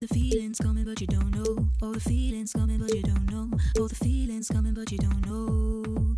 The feeling's coming, but you don't know. Oh, the feeling's coming, but you don't know. Oh, the feeling's coming, but you don't know.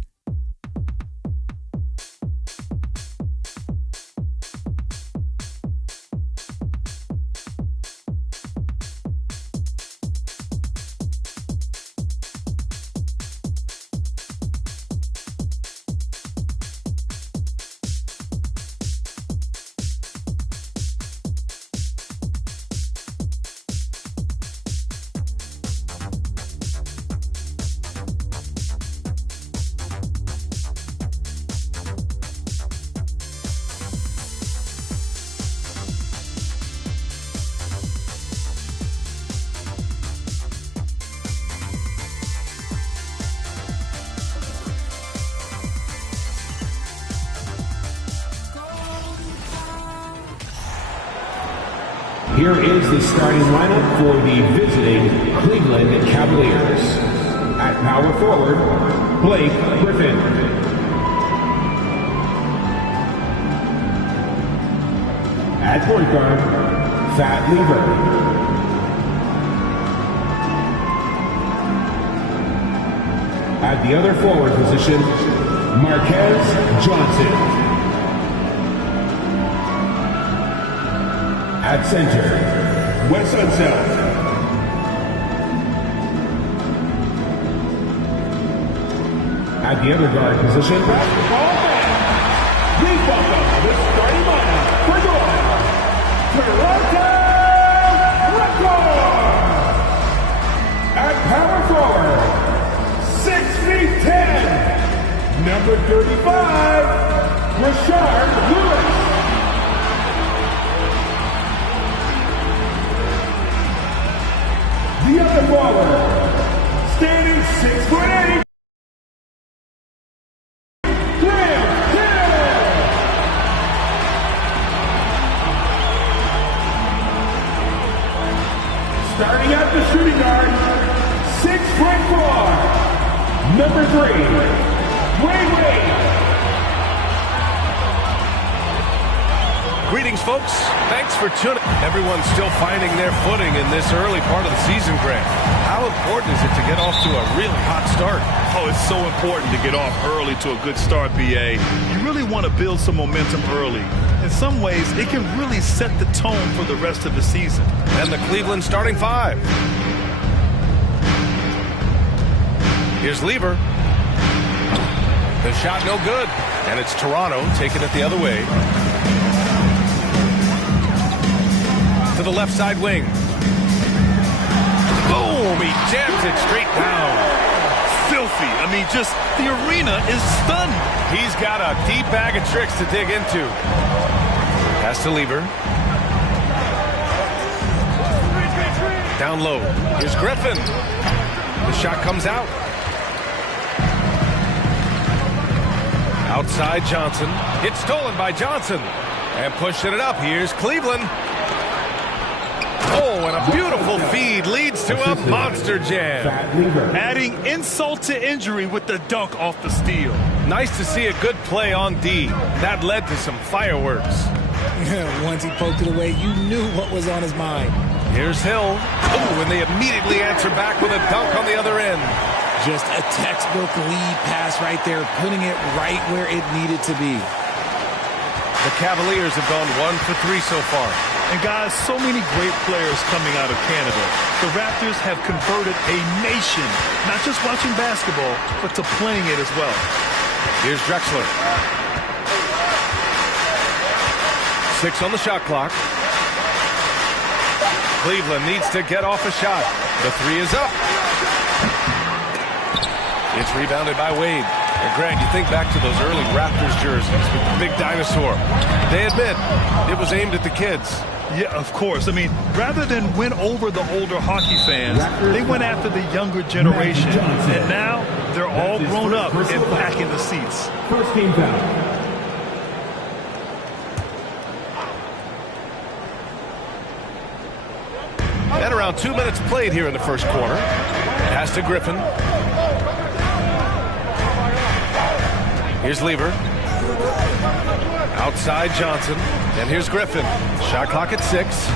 Here is the starting lineup for the visiting Cleveland Cavaliers. At power forward, Blake Griffin. At point guard, Thad Lever. At the other forward position, Marquez Johnson. At center, Wes Unseld. At the other guard position, basketball fans, please welcome the starting lineup for your Toronto Raptors. At power forward, 6'10", number 35, Rashard Lewis. The other forward, standing 6'8", Graham Hill. Starting at the shooting guard, 6'4", number 3, Dwyane Wade. Greetings, folks. Thanks for tuning. Everyone's still finding their footing in this early part of the season, Grant. How important is it to get off to a really hot start? Oh, it's so important to get off early to a good start, BA. You really want to build some momentum early. In some ways, it can really set the tone for the rest of the season. And the Cleveland starting five. Here's Lever. The shot no good. And it's Toronto taking it the other way. To the left side wing. Boom! He jams it straight down. Filthy. I mean, just the arena is stunned. He's got a deep bag of tricks to dig into. Pass to Lever. Down low. Here's Griffin. The shot comes out. Outside Johnson. It's stolen by Johnson. And pushing it up. Here's Cleveland. Oh, and a beautiful feed leads to a monster jam. Adding insult to injury with the dunk off the steal. Nice to see a good play on D. That led to some fireworks. Once he poked it away, you knew what was on his mind. Here's Hill. Oh, and they immediately answer back with a dunk on the other end. Just a textbook lead pass right there, putting it right where it needed to be. The Cavaliers have gone 1 for 3 so far. And guys, so many great players coming out of Canada. The Raptors have converted a nation, not just watching basketball, but to playing it as well. Here's Drexler. 6 on the shot clock. Cleveland needs to get off a shot. The 3 is up. It's rebounded by Wade. And Grant, you think back to those early Raptors jerseys with the big dinosaur. They admit it was aimed at the kids. Yeah, of course. I mean, rather than win over the older hockey fans, they went after the younger generation. And now they're all grown up and back in the seats. First team foul. And around 2 minutes played here in the first quarter. Pass to Griffin. Here's Lever. Outside Johnson. And here's Griffin. Shot clock at 6.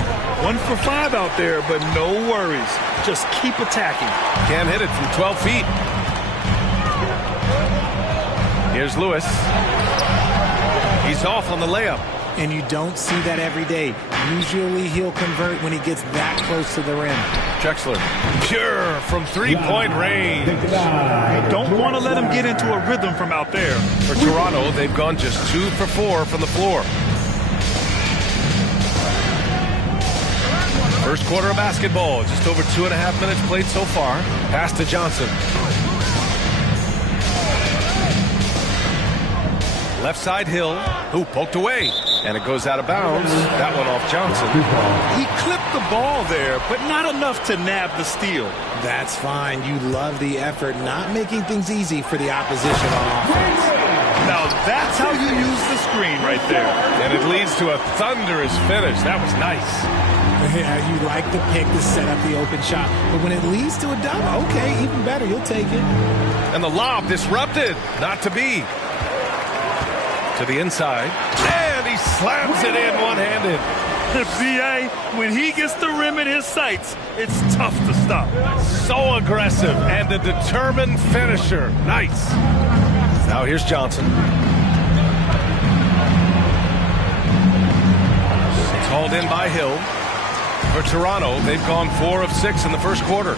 1 for 5 out there, but no worries. Just keep attacking. Can't hit it from 12 feet. Here's Lewis. He's off on the layup. And you don't see that every day. Usually he'll convert when he gets that close to the rim. Drexler, pure from three-point range. Don't want to let him get into a rhythm from out there. For Toronto, they've gone just 2 for 4 from the floor. First quarter of basketball, just over 2.5 minutes played so far. Pass to Johnson. Left side Hill, who poked away, and it goes out of bounds. That one off Johnson. He clipped the ball there, but not enough to nab the steal. That's fine. You love the effort, not making things easy for the opposition on offense. Now that's how you use the screen right there. And it leads to a thunderous finish. That was nice. Yeah, you like the pick to set up the open shot, but when it leads to a dunk, okay, even better, you'll take it. And the lob disrupted, not to be. To the inside, and he slams it in one-handed. B.A., when he gets the rim in his sights, it's tough to stop. So aggressive and a determined finisher. Nice. Now here's Johnson. It's hauled in by Hill. For Toronto, they've gone 4 of 6 in the first quarter.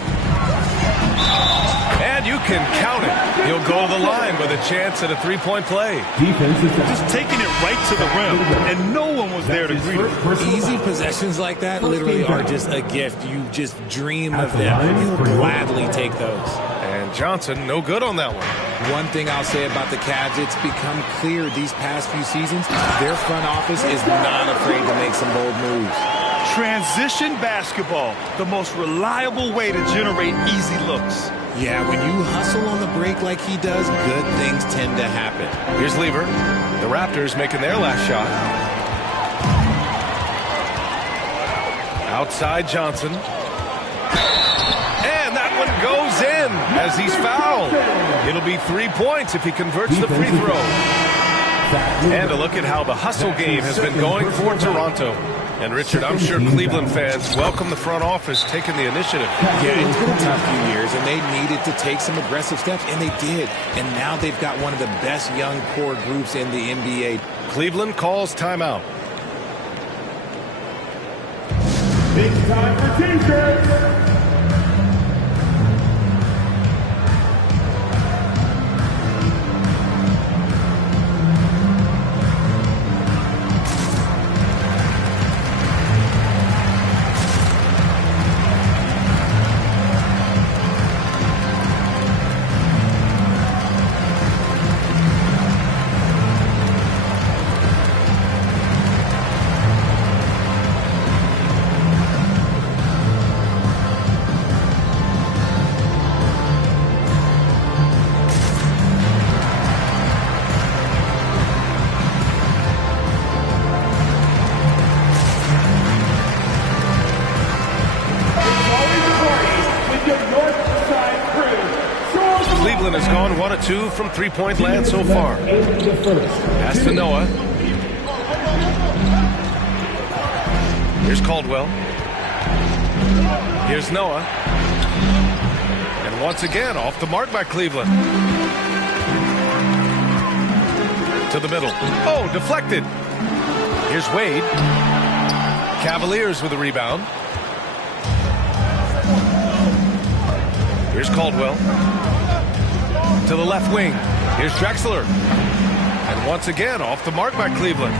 And you can count it. He'll go to the line with a chance at a three-point play. Just taking it right to the rim, and no one was there to greet him. Easy possessions like that literally are just a gift. You just dream of them, and you'll gladly take those. And Johnson, no good on that one. One thing I'll say about the Cavs, it's become clear these past few seasons, their front office is not afraid to make some bold moves. Transition basketball, the most reliable way to generate easy looks. Yeah, when you hustle on the break like he does, good things tend to happen. Here's Lever. The Raptors making their last shot. Outside Johnson. And that one goes in as he's fouled. It'll be 3 points if he converts the free throw. And a look at how the hustle game has been going for Toronto. And, Richard, I'm sure Cleveland fans welcome the front office taking the initiative. Yeah, it's been a tough few years, and they needed to take some aggressive steps, and they did. And now they've got one of the best young core groups in the NBA. Cleveland calls timeout. Big time for T-shirts. Cleveland has gone 1 of 2 from three-point land so far. Pass to Noah. Here's Caldwell. Here's Noah. And once again, off the mark by Cleveland. To the middle. Oh, deflected. Here's Wade. Cavaliers with a rebound. Here's Caldwell. To the left wing. Here's Drexler. And once again, off the mark by Cleveland.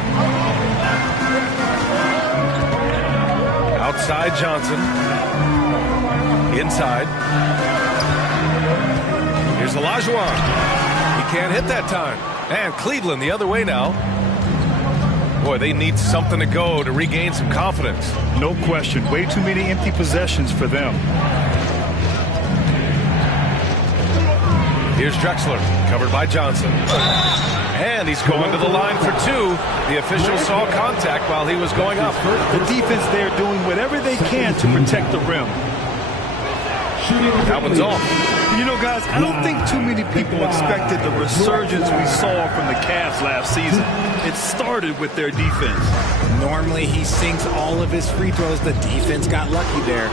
Outside Johnson. Inside. Here's Olajuwon. He can't hit that time. And Cleveland the other way now. Boy, they need something to go to regain some confidence. No question. Way too many empty possessions for them. Here's Drexler, covered by Johnson. And he's going to the line for 2. The official saw contact while he was going up. The defense there doing whatever they can to protect the rim. That one's off. You know, guys, I don't think too many people expected the resurgence we saw from the Cavs last season. It started with their defense. Normally, he sinks all of his free throws. The defense got lucky there.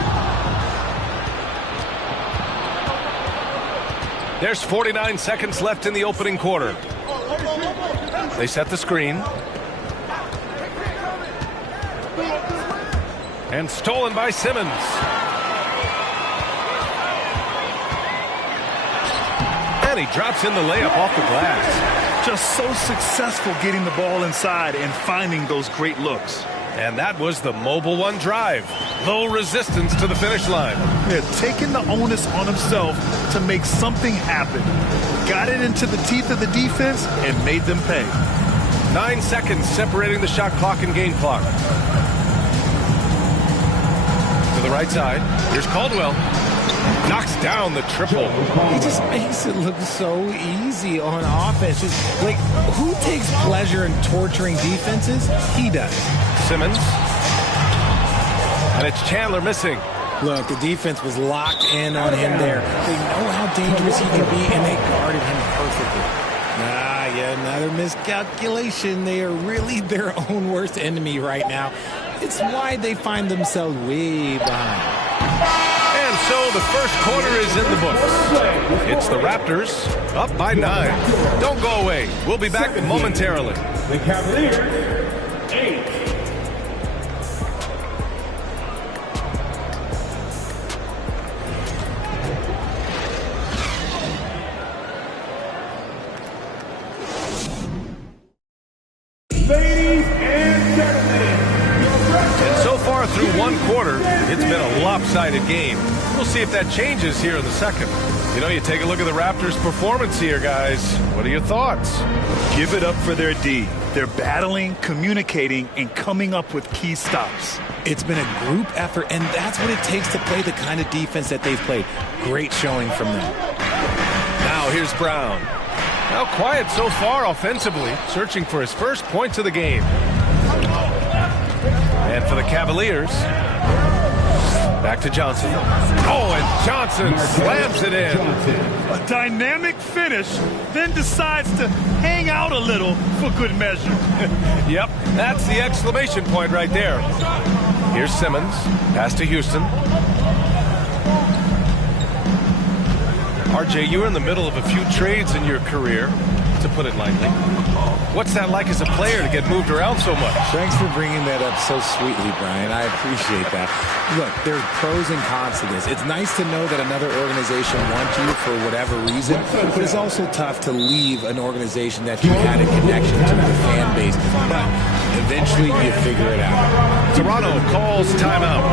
There's 49 seconds left in the opening quarter. They set the screen. And stolen by Simmons. And he drops in the layup off the glass. Just so successful getting the ball inside and finding those great looks. And that was the Mobile One drive. Low resistance to the finish line. Yeah, taking the onus on himself to make something happen. Got it into the teeth of the defense and made them pay. 9 seconds separating the shot clock and game clock. To the right side. Here's Caldwell. Knocks down the triple. He just makes it look so easy on offense. It's like, who takes pleasure in torturing defenses? He does. Simmons. And it's Chandler missing. Look, the defense was locked in on him there. They know how dangerous he can be, and they guarded him perfectly. Another miscalculation. They are really their own worst enemy right now. It's why they find themselves way behind. And so the first quarter is in the books. It's the Raptors up by 9. Don't go away. We'll be back momentarily. The Cavaliers, 8. Ladies and gentlemen, And so far through one quarter, it's been a lopsided game. We'll see if that changes here in the second. You know, you take a look at the Raptors' performance here, guys. What are your thoughts? Give it up for their D. They're battling, communicating, and coming up with key stops. It's been a group effort, and that's what it takes to play the kind of defense that they've played. Great showing from them. Now here's Brown. Now quiet so far offensively, searching for his first points of the game. And for the Cavaliers, back to Johnson. Oh, and Johnson slams it in. A dynamic finish, then decides to hang out a little for good measure. Yep, that's the exclamation point right there. Here's Simmons, pass to Houston. RJ, you were in the middle of a few trades in your career, to put it lightly. What's that like as a player to get moved around so much? Thanks for bringing that up so sweetly, Brian. I appreciate that. Look, there's pros and cons to this. It's nice to know that another organization wants you for whatever reason, but it's also tough to leave an organization that you had a connection to the fan base. But eventually you figure it out. Toronto calls timeout.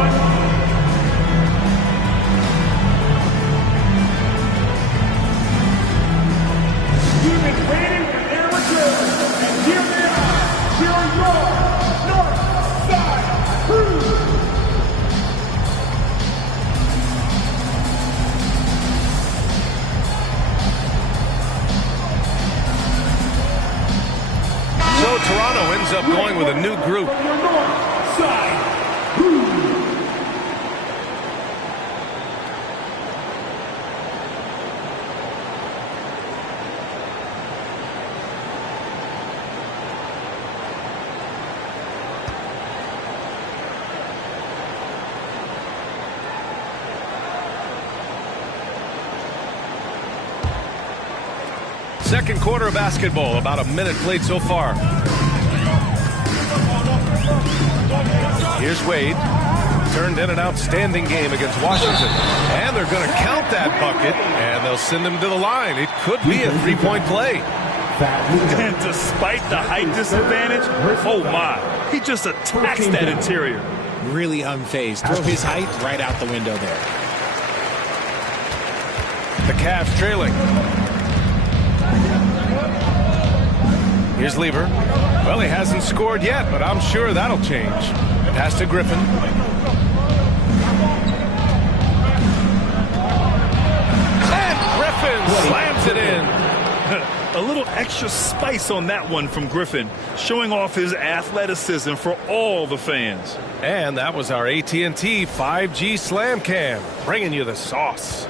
You've been waiting for their return, and here they are, cheering your North Side Crew. So Toronto ends up going with a new group. Your North Side Crew. Second quarter of basketball, about a minute played so far. Here's Wade. Turned in an outstanding game against Washington. And they're going to count that bucket, and they'll send him to the line. It could be a three-point play. And despite the height disadvantage, oh my, he just attacks that interior. Really unfazed. Throw his height right out the window there. The Cavs trailing. Here's Lever. Well, he hasn't scored yet, but I'm sure that'll change. Pass to Griffin. And Griffin slams it in. A little extra extra spice on that one from Griffin, showing off his athleticism for all the fans. And that was our AT&T 5G Slam Cam, bringing you the sauce.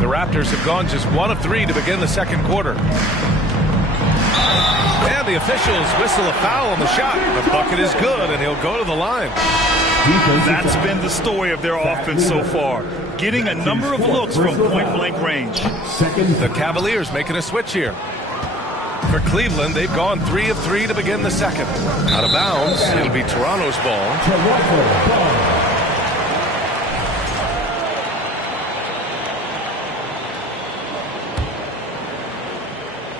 The Raptors have gone just 1 of 3 to begin the second quarter. And the officials whistle a foul on the shot. The bucket is good, and he'll go to the line. That's been the story of their offense so far, getting a number of looks from point-blank range. The Cavaliers making a switch here. For Cleveland, they've gone 3 of 3 to begin the second. Out of bounds, it'll be Toronto's ball.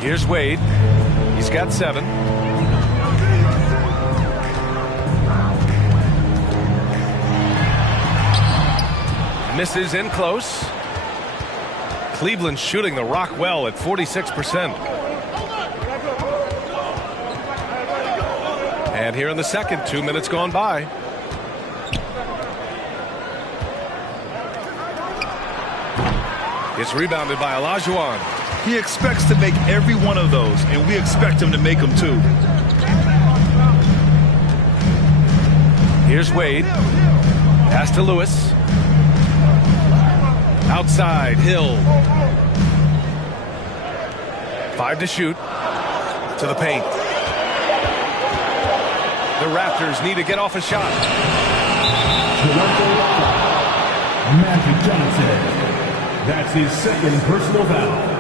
Here's Wade. He's got 7. Misses in close. Cleveland shooting the rock well at 46%. And here in the second, 2 minutes gone by. It's rebounded by Olajuwon. He expects to make every one of those, and we expect him to make them too. Here's Wade. Pass to Lewis. Outside, Hill. 5 to shoot. To the paint. The Raptors need to get off a shot. Magic Johnson. That's his second personal foul.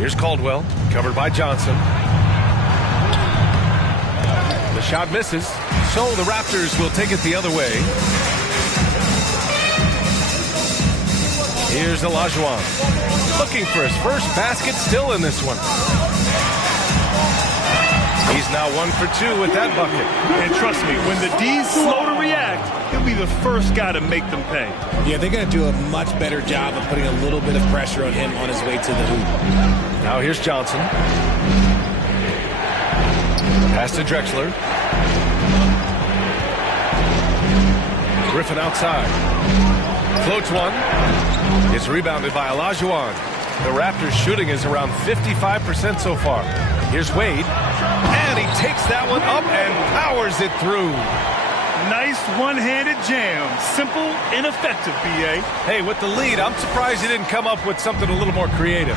Here's Caldwell, covered by Johnson. The shot misses, so the Raptors will take it the other way. Here's Olajuwon, looking for his first basket, still in this one. He's now 1 for 2 with that bucket. And trust me, when the D's slow to react, he'll be the first guy to make them pay. Yeah, they're going to do a much better job of putting a little bit of pressure on him on his way to the hoop. Now here's Johnson. Pass to Drexler. Griffin outside. Floats one. It's rebounded by Olajuwon. The Raptors shooting is around 55% so far. Here's Wade. And And he takes that one up and powers it through. Nice one-handed jam. Simple and effective, B.A. Hey, with the lead, I'm surprised he didn't come up with something a little more creative.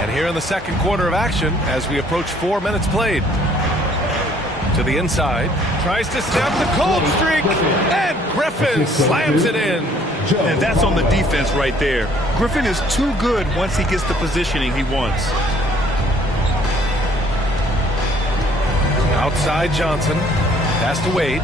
And here in the second quarter of action, as we approach 4 minutes played. To the inside, tries to snap the cold streak, and Griffin slams it in. And that's on the defense right there. Griffin is too good once he gets the positioning he wants. Outside Johnson, pass to Wade.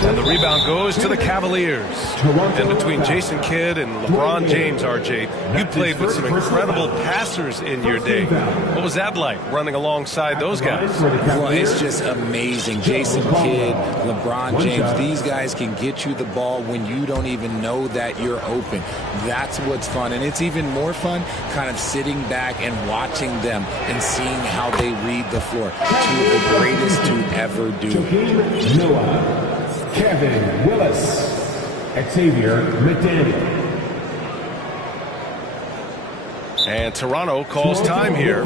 And the rebound goes to the Cavaliers. And between Jason Kidd and LeBron James, RJ, you played with some incredible passers in your day. What was that like, running alongside those guys? Well, it's just amazing. Jason Kidd, LeBron James, these guys can get you the ball when you don't even know that you're open. That's what's fun. And it's even more fun kind of sitting back and watching them and seeing how they read the floor. Two of the greatest to ever do it. Noah, Kevin Willis, Xavier McDaniel. And Toronto calls time here.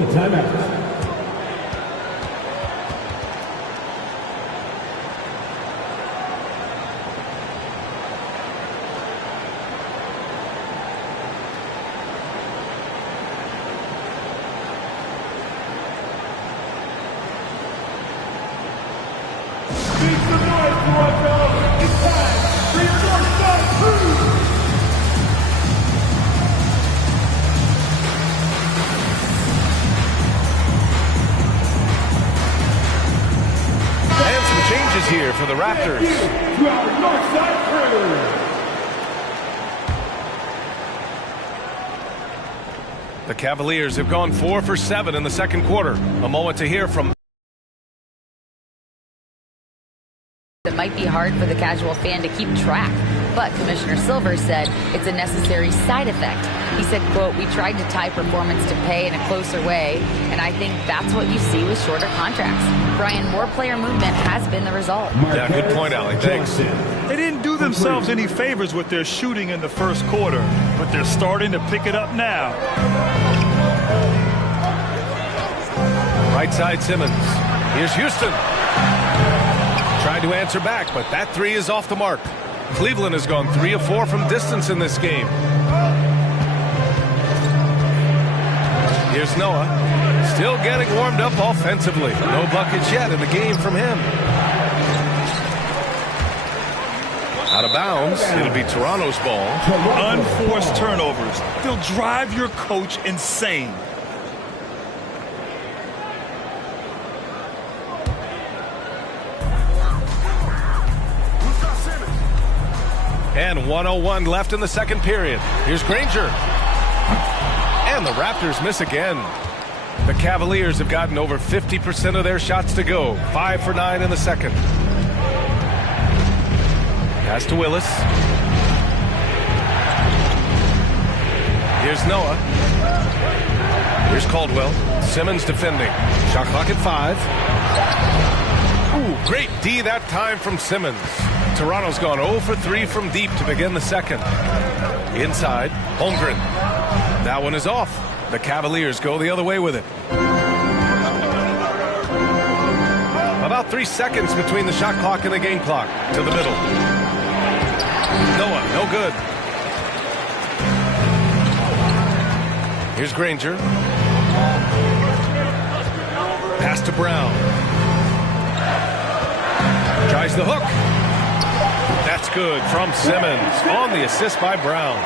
Here for the Raptors. The Cavaliers have gone 4 for 7 in the second quarter. A moment to hear from. It might be hard for the casual fan to keep track, but Commissioner Silver said it's a necessary side effect. He said, quote, "We tried to tie performance to pay in a closer way, and I think that's what you see with shorter contracts." Brian, more player movement has been the result. Yeah, good point, Allie. Thanks. They didn't do themselves any favors with their shooting in the first quarter, but they're starting to pick it up now. Right side Simmons. Here's Houston. Tried to answer back, but that three is off the mark. Cleveland has gone 3 of 4 from distance in this game. Here's Noah. Still getting warmed up offensively. No buckets yet in the game from him. Out of bounds. It'll be Toronto's ball. Unforced turnovers. They'll drive your coach insane. And 1:01 left in the second period. Here's Granger. And the Raptors miss again. The Cavaliers have gotten over 50% of their shots to go. 5 for 9 in the second. Pass to Willis. Here's Noah. Here's Caldwell. Simmons defending. Shot clock at 5. Ooh, great D that time from Simmons. Toronto's gone 0 for 3 from deep to begin the second. Inside, Holmgren. That one is off. The Cavaliers go the other way with it. About 3 seconds between the shot clock and the game clock. To the middle. Noah, no good. Here's Granger. Pass to Brown. Tries the hook. That's good from Simmons on the assist by Brown.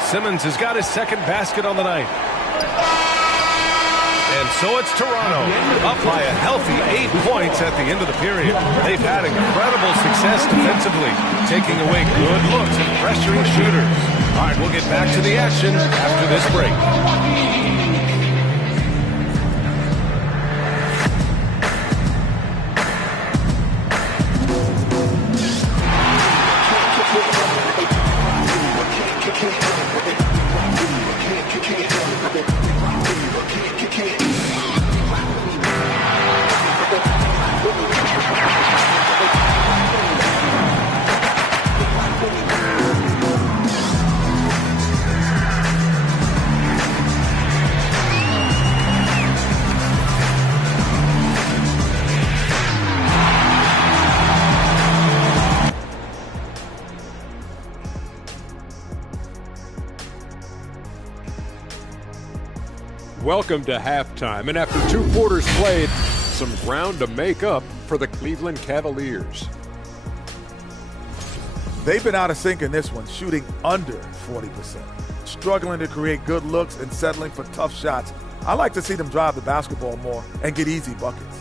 Simmons has got his second basket on the night. And so it's Toronto up by a healthy 8 points at the end of the period. They've had incredible success defensively, taking away good looks and pressuring shooters. All right, we'll get back to the action after this break. Welcome to halftime, and after 2 quarters played, some ground to make up for the Cleveland Cavaliers. They've been out of sync in this one, shooting under 40%. Struggling to create good looks and settling for tough shots. I like to see them drive the basketball more and get easy buckets.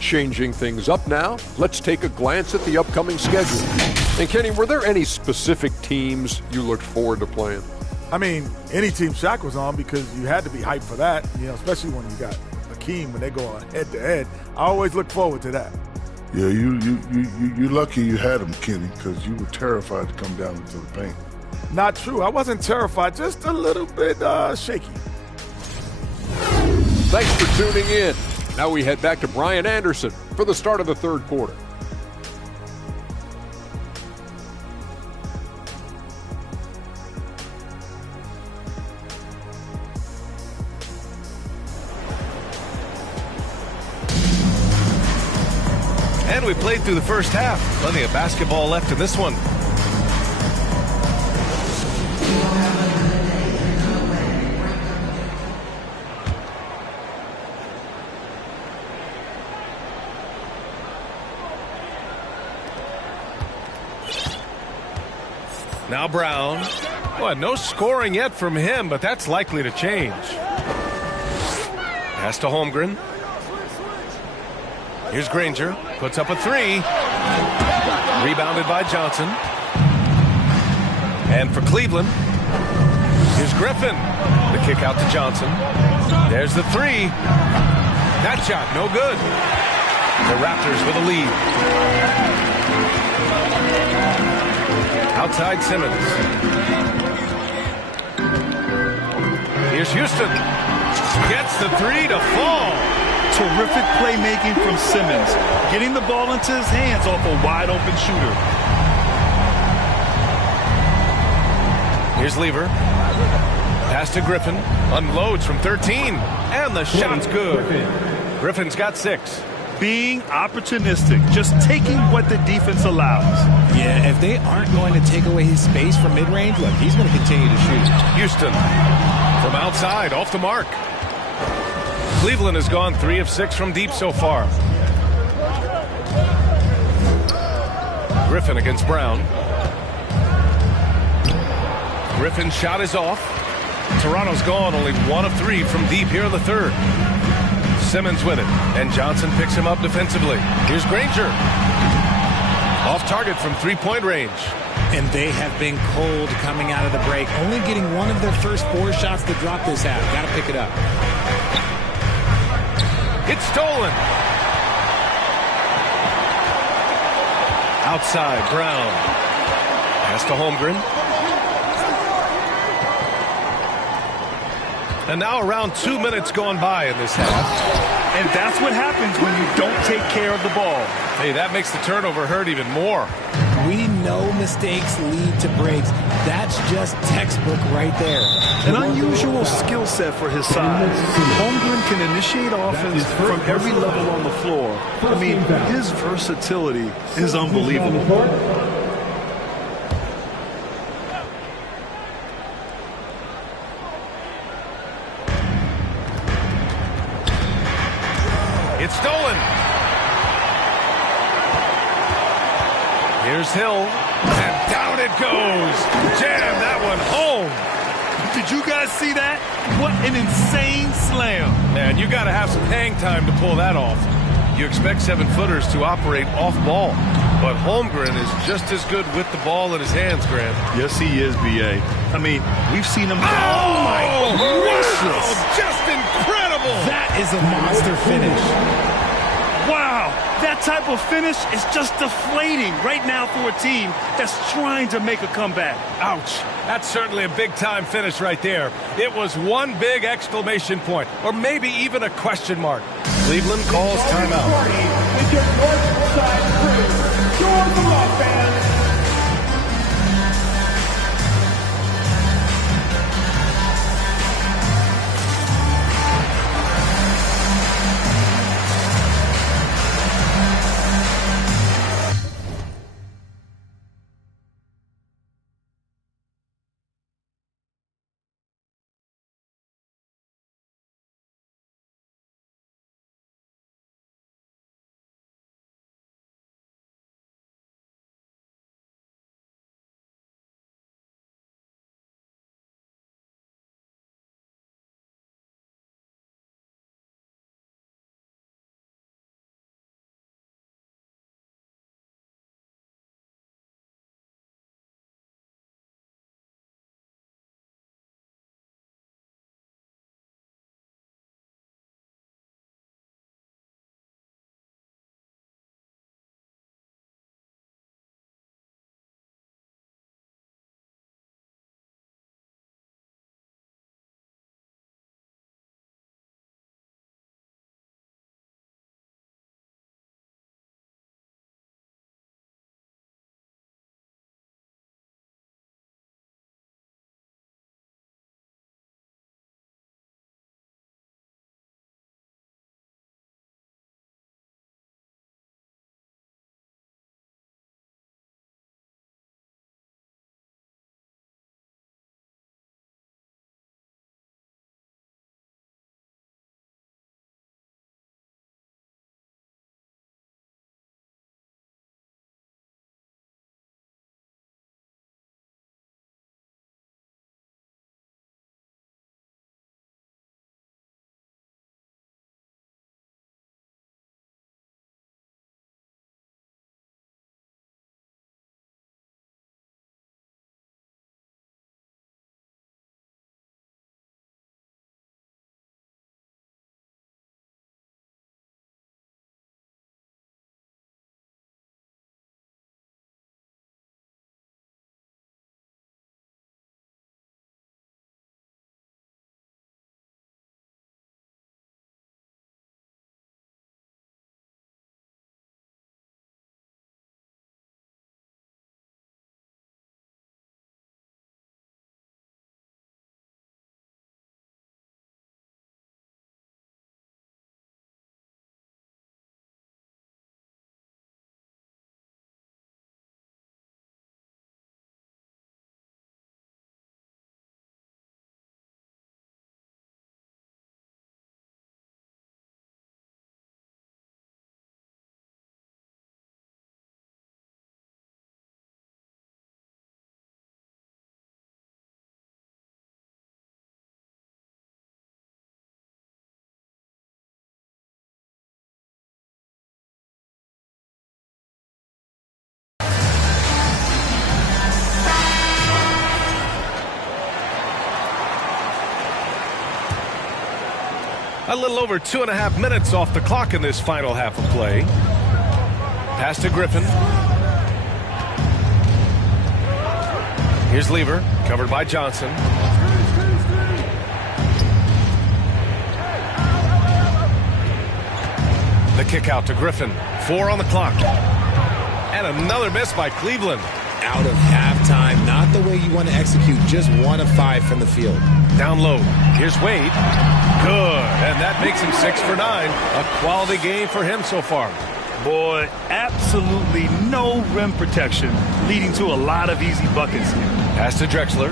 Changing things up now, let's take a glance at the upcoming schedule. And Kenny, were there any specific teams you looked forward to playing? I mean, any team Shaq was on, because you had to be hyped for that, especially when you got Hakeem when they go on head-to-head. I always look forward to that. Yeah, you lucky you had him, Kenny, because you were terrified to come down into the paint. Not true. I wasn't terrified, just a little bit shaky. Thanks for tuning in. Now we head back to Brian Anderson for the start of the third quarter. And we played through the first half. Plenty of basketball left in this one. Now Brown. Well, no scoring yet from him, but that's likely to change. Pass to Holmgren. Here's Granger. Puts up a three. Rebounded by Johnson. And for Cleveland, here's Griffin. The kick out to Johnson. There's the three. That shot, no good. The Raptors with a lead. Outside Simmons. Here's Houston. Gets the three to fall. Terrific playmaking from Simmons, getting the ball into his hands off a wide-open shooter. Here's Lever. Pass to Griffin. Unloads from 13. And the shot's good. Griffin's got 6. Being opportunistic, just taking what the defense allows. Yeah, if they aren't going to take away his space from mid-range, look, he's going to continue to shoot. Houston from outside, off the mark. Cleveland has gone 3 of 6 from deep so far. Griffin against Brown. Griffin's shot is off. Toronto's gone only 1 of 3 from deep here in the third. Simmons with it, and Johnson picks him up defensively. Here's Granger. Off target from 3-point range. And they have been cold coming out of the break, only getting 1 of their first 4 shots to drop this half. Got to pick it up. It's stolen. Outside, Brown. Pass to Holmgren. And now around 2 minutes gone by in this half. And that's what happens when you don't take care of the ball. Hey, that makes the turnover hurt even more. We know mistakes lead to breaks. That's just textbook right there. An unusual skill set for his size. Holmgren can initiate offense from every level on the floor. I mean, his versatility is unbelievable. It's stolen. Here's Hill. And down it goes. Jam that one home. Did you guys see that? What an insane slam. Man, you got to have some hang time to pull that off. You expect 7-footers to operate off ball. But Holmgren is just as good with the ball in his hands, Grant. Yes, he is, B.A. I mean, we've seen him. Oh, my gracious. Just incredible. That is a monster finish. Wow, that type of finish is just deflating right now for a team that's trying to make a comeback. Ouch. That's certainly a big-time finish right there. It was one big exclamation point, or maybe even a question mark. Cleveland calls timeout. With your north side crew, George Love, fans. A little over 2.5 minutes off the clock in this final half of play. Pass to Griffin. Here's Lever, covered by Johnson. The kick out to Griffin. 4 on the clock. And another miss by Cleveland. Out of halftime, not the way you want to execute, just 1 of 5 from the field. Down low. Here's Wade. Good. And that makes him 6 for 9. A quality game for him so far. Boy, absolutely no rim protection, leading to a lot of easy buckets here. Pass to Drexler.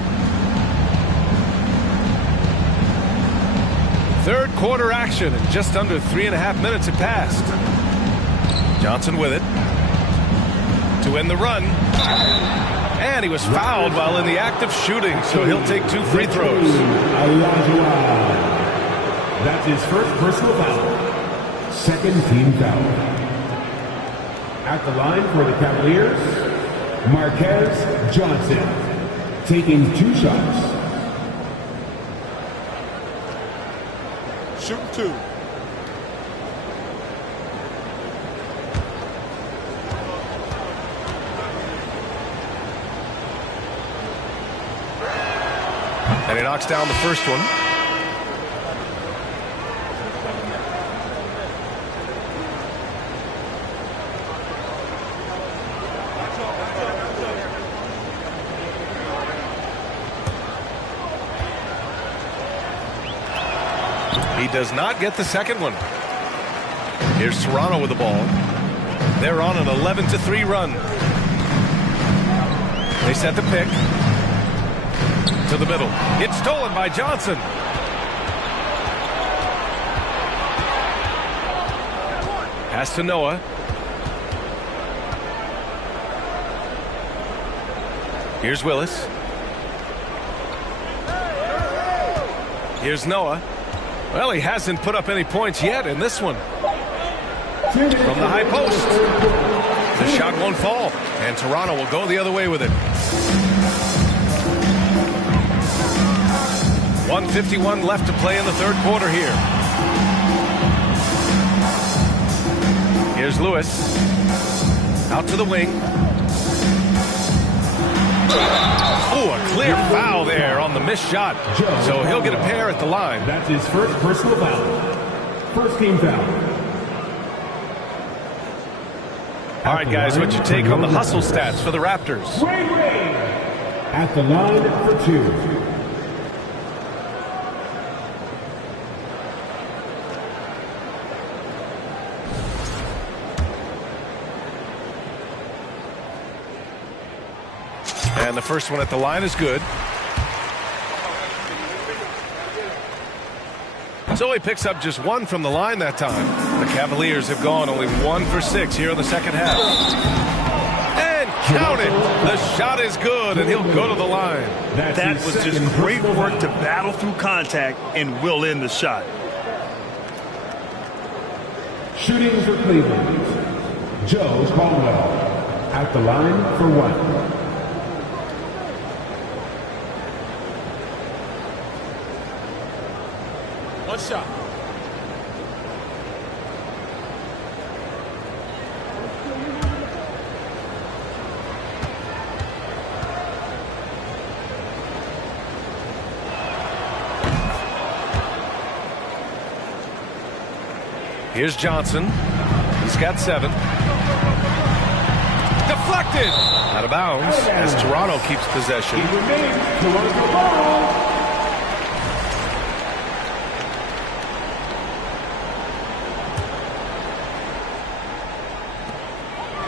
Third quarter action, and just under 3.5 minutes had passed. Johnson with it to end the run. And he was fouled while in the act of shooting, so he'll take 2 free throws. That's his first personal foul. Second team foul. At the line for the Cavaliers, Marquez Johnson, taking 2 shots. Shoot 2. And he knocks down the first one. He does not get the second one. Here's Toronto with the ball. They're on an 11-3 run. They set the pick to the middle. It's stolen by Johnson. Pass to Noah. Here's Willis. Here's Noah. Well, he hasn't put up any points yet in this one. From the high post. The shot won't fall, and Toronto will go the other way with it. 1:51 left to play in the third quarter here. Here's Lewis. Out to the wing. Oh, a clear foul there on the missed shot. So he'll get a pair at the line. That's his first personal foul. First team foul. All right, guys, what's your take on the hustle stats for the Raptors? At the line for 2. And the first one at the line is good. So he picks up just 1 from the line that time. The Cavaliers have gone only 1 for 6 here in the second half. And count it! The shot is good, and he'll go to the line. That was just great work to battle through contact and will in the shot. Shooting for Cleveland, Joe Caldwell. At the line for 1. One shot. Here's Johnson. He's got 7. Deflected! Out of bounds as Toronto keeps possession.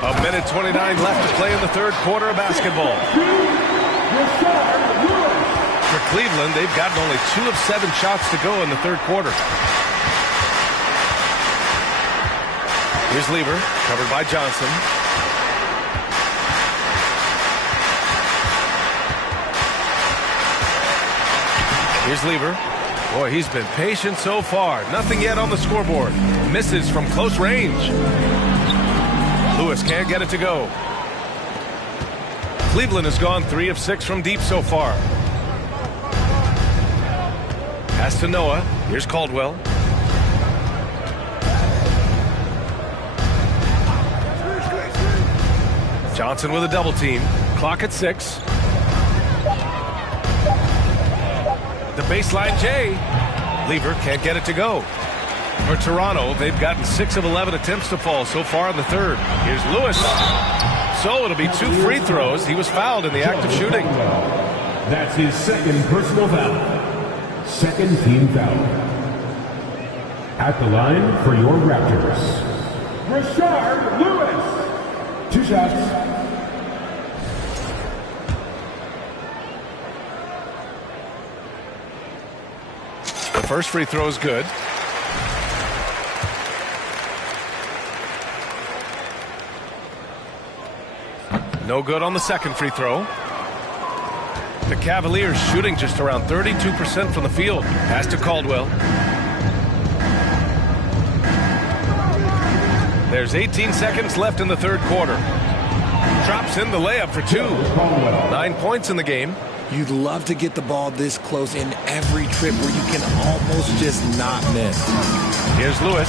A minute 29 left to play in the third quarter of basketball. For Cleveland, they've gotten only 2 of 7 shots to go in the third quarter. Here's Lever, covered by Johnson. Here's Lever. Boy, he's been patient so far. Nothing yet on the scoreboard. Misses from close range. Lewis can't get it to go. Cleveland has gone 3 of 6 from deep so far. Pass to Noah. Here's Caldwell. Johnson with a double team. Clock at 6. The baseline J. Lever can't get it to go. For Toronto, they've gotten 6 of 11 attempts to fall so far in the third. Here's Lewis. So it'll be 2 free throws. He was fouled in the act of shooting. That's his second personal foul. Second team foul. At the line for your Raptors, Rashard Lewis. 2 shots. The first free throw is good. No good on the second free throw. The Cavaliers shooting just around 32% from the field. Pass to Caldwell. There's 18 seconds left in the third quarter. Drops in the layup for 2. 9 points in the game. You'd love to get the ball this close in every trip where you can almost just not miss. Here's Lewis.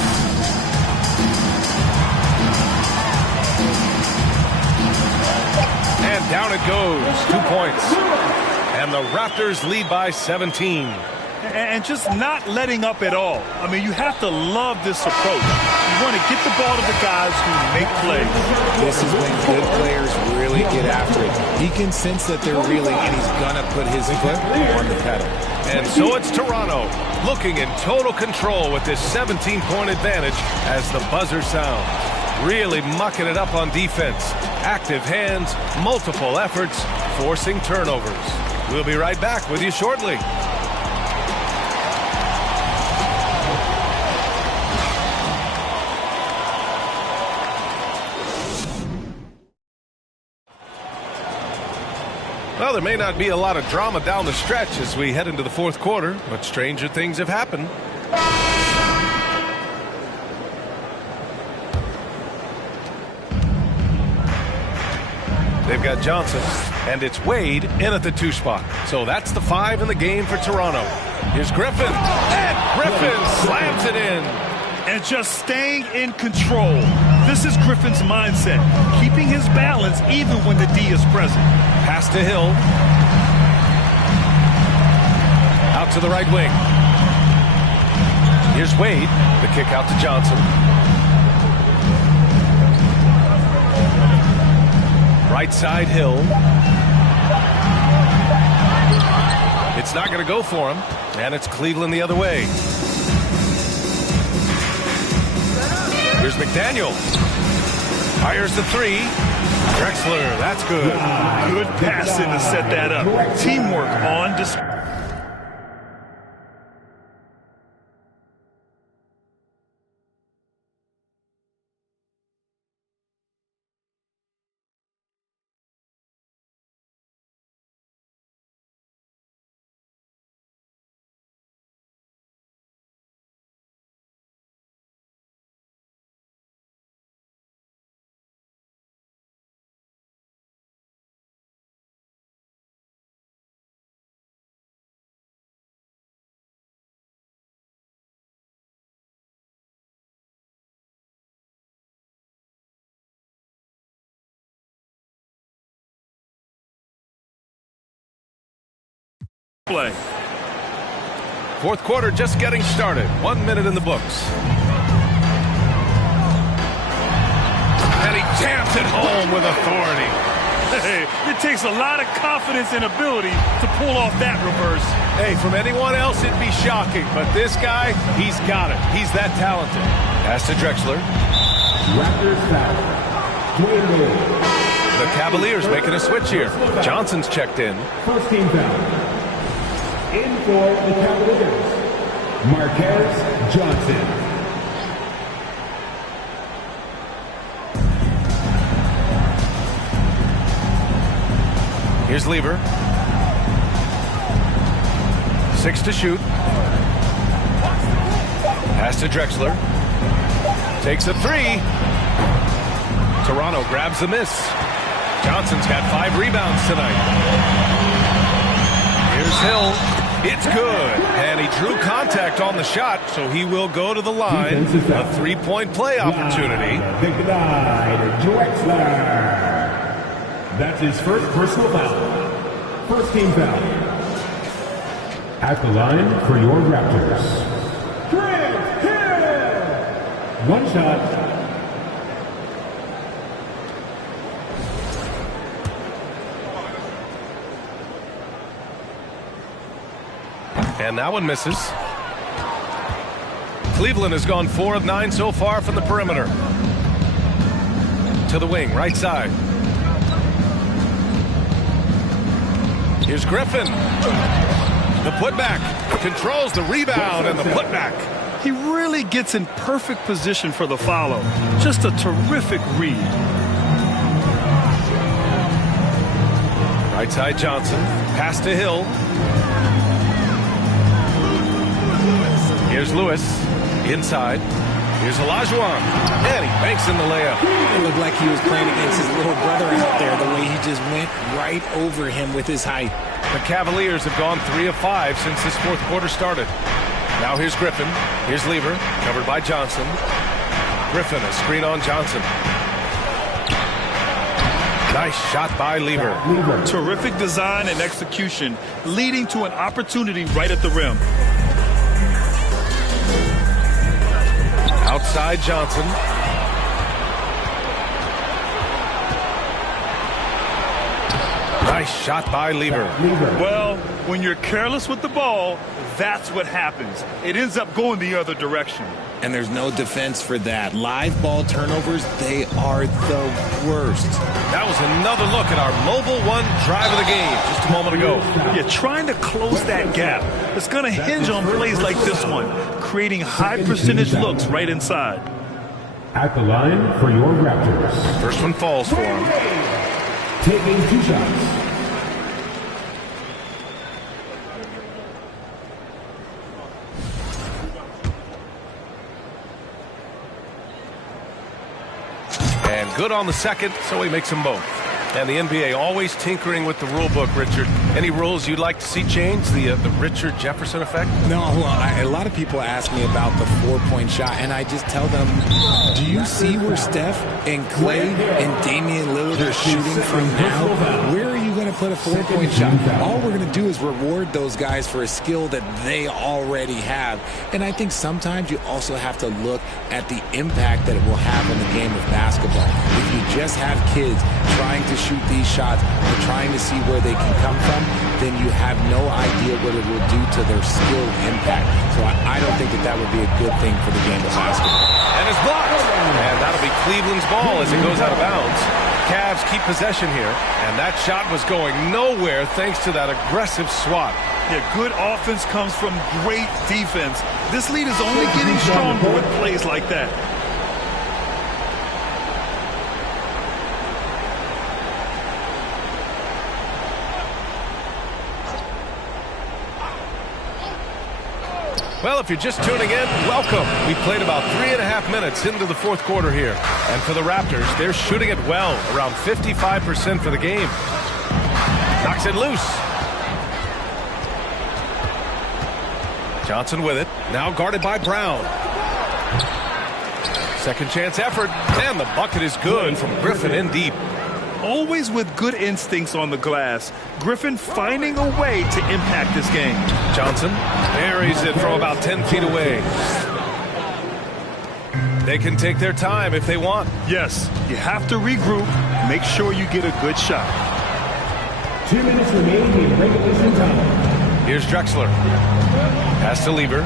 And down it goes. 2 points. And the Raptors lead by 17. And just not letting up at all. I mean, you have to love this approach. You want to get the ball to the guys who make plays. This is when good players really get after it. He can sense that they're reeling, and he's going to put his foot on the pedal. And so it's Toronto looking in total control with this 17-point advantage as the buzzer sounds. Really mucking it up on defense. Active hands, multiple efforts, forcing turnovers. We'll be right back with you shortly. Well, there may not be a lot of drama down the stretch as we head into the fourth quarter, but stranger things have happened. They've got Johnson, and it's Wade in at the 2 spot. So that's the 5 in the game for Toronto. Here's Griffin, and Griffin slams it in. And just staying in control. This is Griffin's mindset, keeping his balance even when the D is present. Pass to Hill. Out to the right wing. Here's Wade. The kick out to Johnson. Right side Hill. It's not going to go for him. And it's Cleveland the other way. Here's McDaniel. Fires the 3. Drexler, that's good. Good passing to set that up. Teamwork on display. Play. Fourth quarter just getting started. 1 minute in the books. And he jams it home with authority. Hey, it takes a lot of confidence and ability to pull off that reverse. Hey, from anyone else it'd be shocking, but this guy, he's got it. He's that talented. Pass to Drexler. Raptors foul. Dwayne Wade. The Cavaliers making a switch here. Johnson's checked in. First team foul. In for the Cavaliers, Marquez Johnson. Here's Lever. 6 to shoot. Pass to Drexler. Takes a 3. Toronto grabs the miss. Johnson's got 5 rebounds tonight. Here's Hill. It's good. And he drew contact on the shot, so he will go to the line. A 3-point play opportunity. Drexler. That's his first personal foul. First team foul. At the line for your Raptors, Grant Hill. One shot. And that one misses. Cleveland has gone 4 of 9 so far from the perimeter. To the wing, right side. Here's Griffin. The putback. Controls the rebound and the putback. He really gets in perfect position for the follow. Just a terrific read. Right side Johnson. Pass to Hill. Here's Lewis. Inside. Here's Olajuwon. And he banks in the layup. It looked like he was playing against his little brother out there, the way he just went right over him with his height. The Cavaliers have gone 3 of 5 since this fourth quarter started. Now here's Griffin. Here's Lever, covered by Johnson. Griffin, a screen on Johnson. Nice shot by Lever. Terrific design and execution, leading to an opportunity right at the rim. Outside Johnson. Nice shot by Lever. Well, when you're careless with the ball, that's what happens. It ends up going the other direction. And there's no defense for that. Live ball turnovers, they are the worst. That was another look at our Mobile One drive of the game just a moment ago. Yeah, trying to close that gap. It's going to hinge on plays like this one, creating high percentage looks right inside. At the line for your Raptors. First one falls for him. Taking 2 shots. And good on the second, so he makes them both. And the NBA always tinkering with the rule book, Richard. Any rules you'd like to see changed? The Richard Jefferson effect? No, well, a lot of people ask me about the 4-point shot, and I just tell them, do you see where Steph and Clay and Damian Lillard are shooting from now? Where are you going to put a 4-point shot? All we're going to do is reward those guys for a skill that they already have. And I think sometimes you also have to look at the impact that it will have on the game of basketball. If you just have kids trying to shoot these shots or trying to see where they can come from, then you have no idea what it will do to their skill impact. So I don't think that would be a good thing for the game of basketball. And it's blocked. And that'll be Cleveland's ball as it goes out of bounds. Cavs keep possession here, and that shot was going nowhere thanks to that aggressive swat. Yeah, good offense comes from great defense. This lead is only getting stronger with plays like that. Well, if you're just tuning in, welcome. We played about 3.5 minutes into the fourth quarter here. And for the Raptors, they're shooting it well, around 55% for the game. Knocks it loose. Johnson with it. Now guarded by Brown. Second chance effort. And the bucket is good from Griffin in deep. Always with good instincts on the glass. Griffin finding a way to impact this game. Johnson buries it from about 10 feet away. They can take their time if they want. Yes, you have to regroup. Make sure you get a good shot. 2 minutes remaining in regulation time. Here's Drexler. Pass to Lever.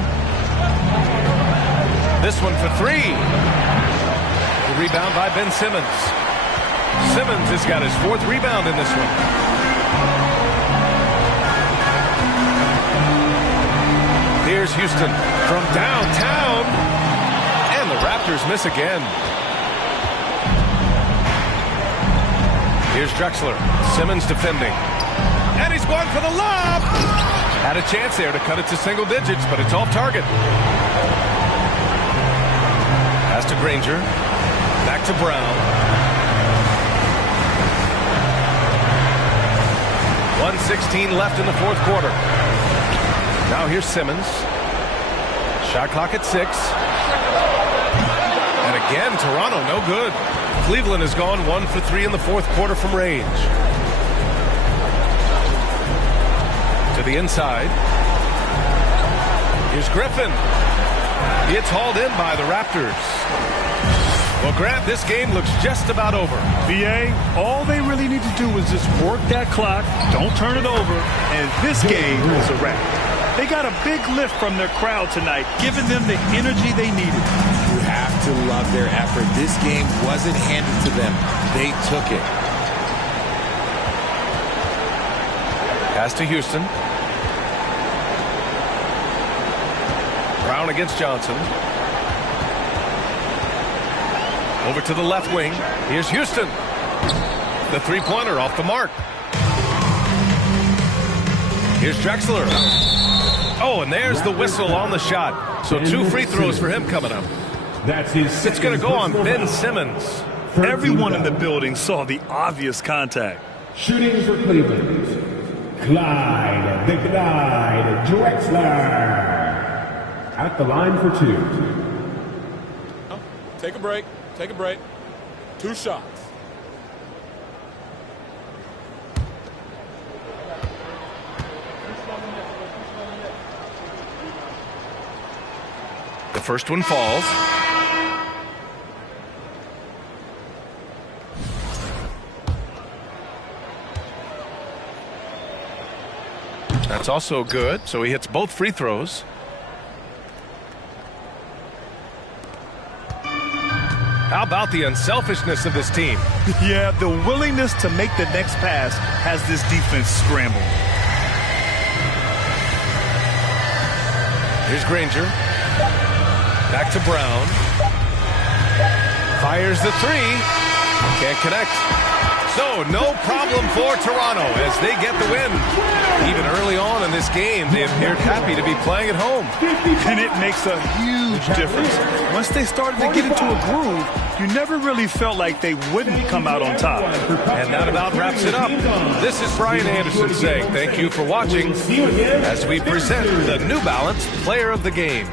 This one for 3. The rebound by Ben Simmons. Simmons has got his 4th rebound in this one. Here's Houston from downtown. And the Raptors miss again. Here's Drexler. Simmons defending. And he's going for the lob. Had a chance there to cut it to single digits, but it's off target. Pass to Granger. Back to Brown. 1:16 left in the fourth quarter. Now here's Simmons. Shot clock at 6. And Again, Toronto, no good. Cleveland has gone 1 for 3 in the fourth quarter from range. To the inside. Here's Griffin. It's hauled in by the Raptors. Well, Grant, this game looks just about over. VA, all they really need to do is just work that clock, don't turn it over, and this game is a wrap. They got a big lift from their crowd tonight, giving them the energy they needed. You have to love their effort. This game wasn't handed to them. They took it. Pass to Houston. Brown against Johnson. Over to the left wing. Here's Houston. The three-pointer off the mark. Here's Drexler. Oh, and there's the whistle on the shot. So 2 free throws for him coming up. That's his. It's going to go on Ben Simmons. Everyone in the building saw the obvious contact. Shooting for Cleveland, Clyde, the Clyde Drexler. At the line for 2. Take a break. Take a break. 2 shots. The first one falls. That's also good. So he hits both free throws. How about the unselfishness of this team? Yeah, the willingness to make the next pass has this defense scrambled. Here's Granger. Back to Brown. Fires the 3. Can't connect. So no problem for Toronto as they get the win. Even early on in this game, they appeared happy to be playing at home. And it makes a huge difference. Once they started to get into a groove, you never really felt like they wouldn't come out on top. And that about wraps it up. This is Brian Anderson saying thank you for watching as we present the New Balance Player of the Game.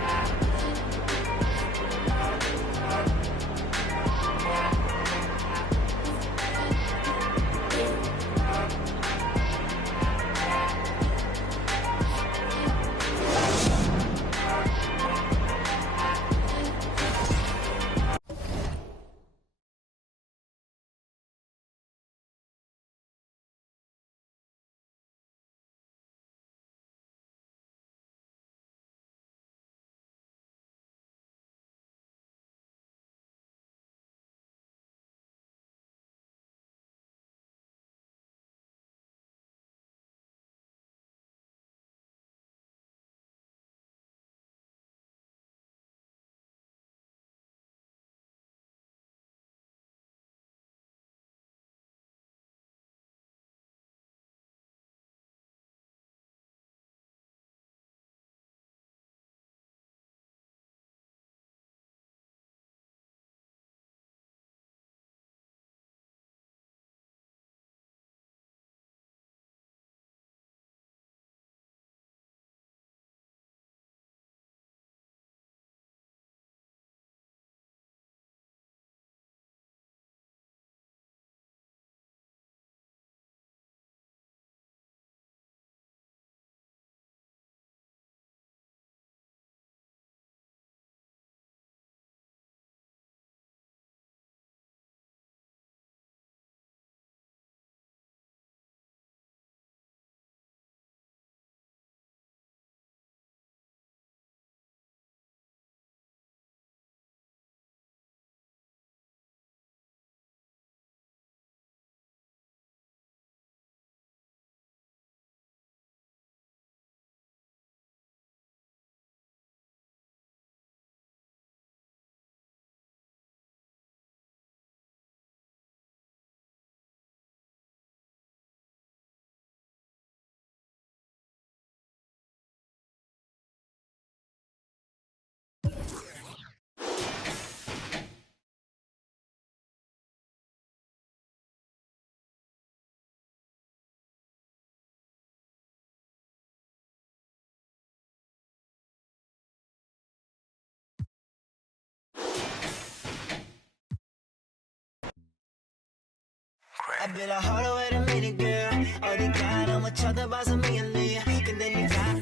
I've been a harder way to minute, girl. 어디가 너무 쳐다봐서 미안해. 근데 네가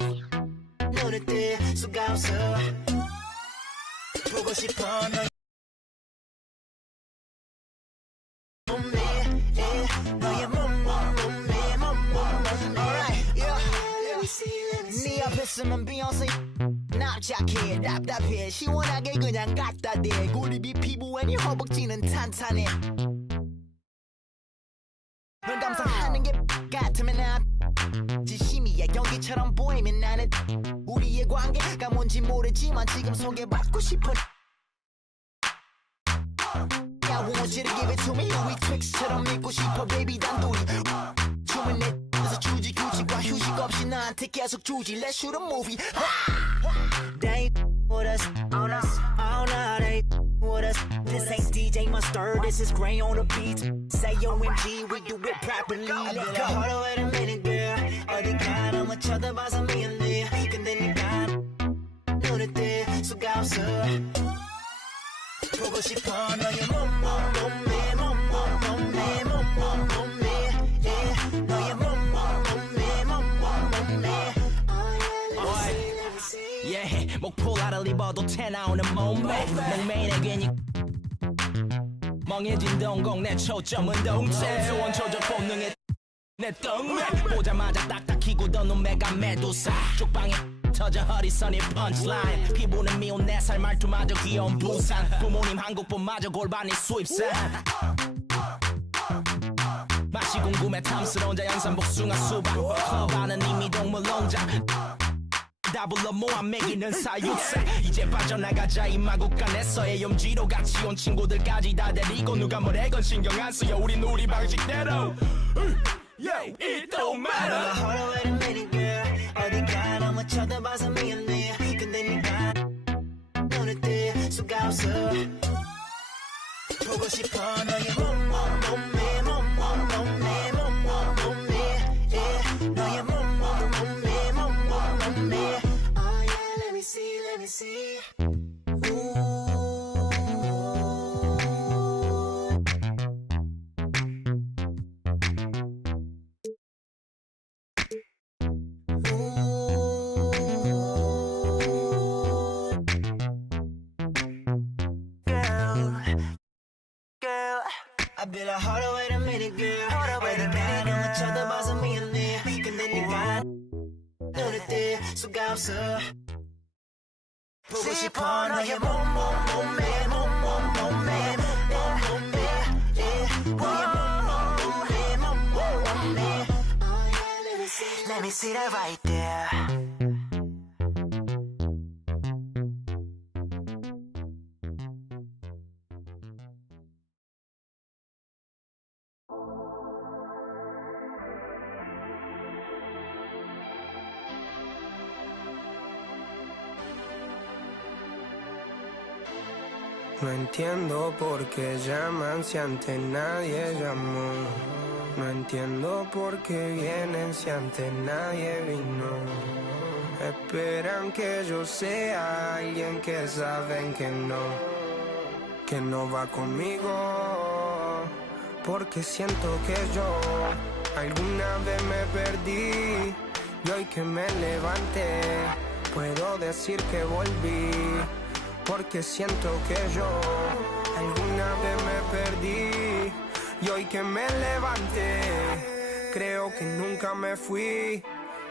눈에 뜰 수가 없어. 보고 싶어 너. 너의 몸매. Alright, yeah. 네 앞에 있으면 비욘세. 납작해 답답해 시원하게 그냥 갖다 대 고립이 피부에 네 허벅지는 탄탄해. 널 감상하는 게 같으면 난 진심이야. 연기처럼 보이면 나는 우리의 관계가 뭔지 모르지만 지금 소개받고 싶어. I want you to give it to me. 우리 트릭스처럼 믿고 싶어 baby 단둘이 춤을 내서 주지 규칙과 휴식 없이 나한테 계속 주지. Let's shoot a movie. They with us on us all night. With us. This ain't DJ Mustard. This is Gray on the beat. Say OMG, we do it properly. Let's go. Hold on, wait a minute, girl. 어디가 너무 쳐다봐서 미안해. 근데 네가 눈에 뜰 수가 없어. 보고 싶어 너의 몸매. 너의 몸매. 목폴라를 입어도 태 나오는 몸매. 목매인에 괜히 멍해진 동공. 내 초점은 동체. 수원 조절 본능에 내 똥매. 보자마자 딱딱히고 더 눈매가 메두사. 쪽방에 터져 허리선이 펀치라인. 피부는 미운 4살 말투마저 귀여운 부산. 부모님 한국분마저 골반이 수입산. 맛이 궁금해 탐스러운 자연산 복숭아 수박. 클럽안은 이미 동물 농장. 다 불러 모아 먹이는 사육사. 이제 빠져나가자 이 마구간에서의 염지로 같이 온 친구들까지 다 데리고 누가 뭐래건 신경 안 쓰여. 우린 우리 방식대로. Yeah, it don't matter. Hold on, wait a minute, girl. 어디가 너무 쳐다봐서 미안해. 근데 네가 눈에 뜰 수가 없어. 보고 싶어 너의 몸매. 너의 몸매. Oh yeah, let me see. I've been a harder wait a minute, girl. 어디가 너무 쳐다봐서 미안해. 근데 네가 눈에 뜰 수가 없어. 보고 싶어 너의 몸매. Let me see that right there. No entiendo por qué llaman si antes nadie llamó. No entiendo por qué vienen si antes nadie vino. Esperan que yo sea alguien que saben que no va conmigo. Porque siento que yo alguna vez me perdí y hoy que me levanté puedo decir que volví. Porque siento que yo alguna vez me perdí y hoy que me levanté creo que nunca me fui.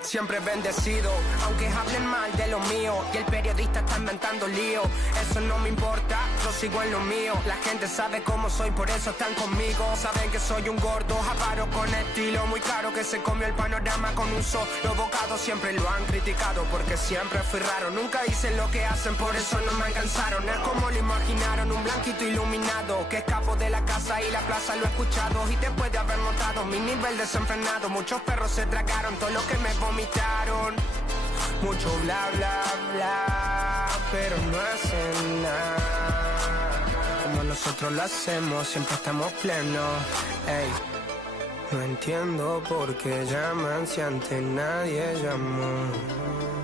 Siempre bendecido, aunque hablen mal de lo mío y el periodista está inventando lío. Eso no me importa, yo sigo en lo mío. La gente sabe cómo soy, por eso están conmigo. Saben que soy un gordo, avaro con estilo muy caro, que se comió el panorama con un solo bocado. Siempre lo han criticado porque siempre fui raro. Nunca hice lo que hacen, por eso no me alcanzaron. Es como lo imaginaron, un blanquito iluminado que escapo de la casa y la plaza. Lo he escuchado y después de haber notado mi nivel desenfrenado, muchos perros se tragaron todo lo que me vomitaron. Mucho bla bla bla, pero no hacen nada como nosotros lo hacemos, siempre estamos plenos. Ey. No entiendo por qué llaman si antes nadie llamó.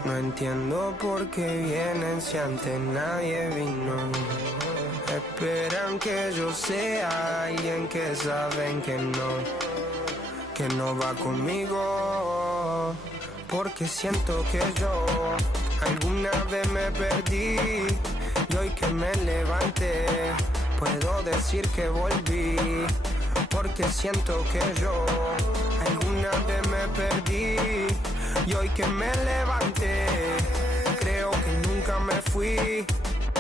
No entiendo por qué vienen si antes nadie vino. Esperan que yo sea alguien que saben que no va conmigo. Porque siento que yo alguna vez me perdí y hoy que me levanté puedo decir que volví. Porque siento que yo alguna vez me perdí y hoy que me levanté creo que nunca me fui.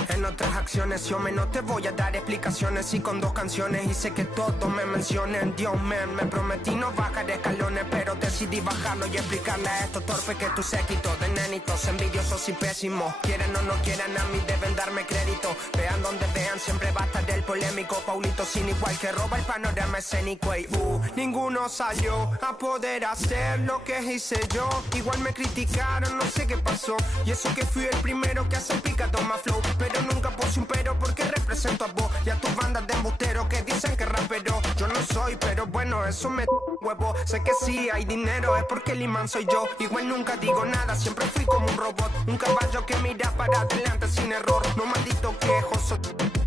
En otras acciones yo no te voy a dar explicaciones y con 2 canciones hice que todos me mencionen. Dios me prometí no bajar escalones, pero decidí bajarlo y explicarle a estos torpes que tu séquito de nenitos envidiosos y pésimos. Quieran o no quieran, a mí deben darme crédito. Vean donde vean, siempre va a estar el polémico Paulito sin igual que roba el panorama escénico. Y ninguno salió a poder hacer lo que hice yo. Igual me criticaron, no sé qué pasó. Y eso que fui el primero que hace el picado más flow. Pero nunca puse un pero porque represento a vos y a tus bandas de embusteros que dicen que rapero yo no soy, pero bueno, eso me huevo. Sé que sí hay dinero, es porque el imán soy yo. Igual nunca digo nada, siempre fui como un robot. Un caballo que mira para adelante sin error. No maldito quejoso,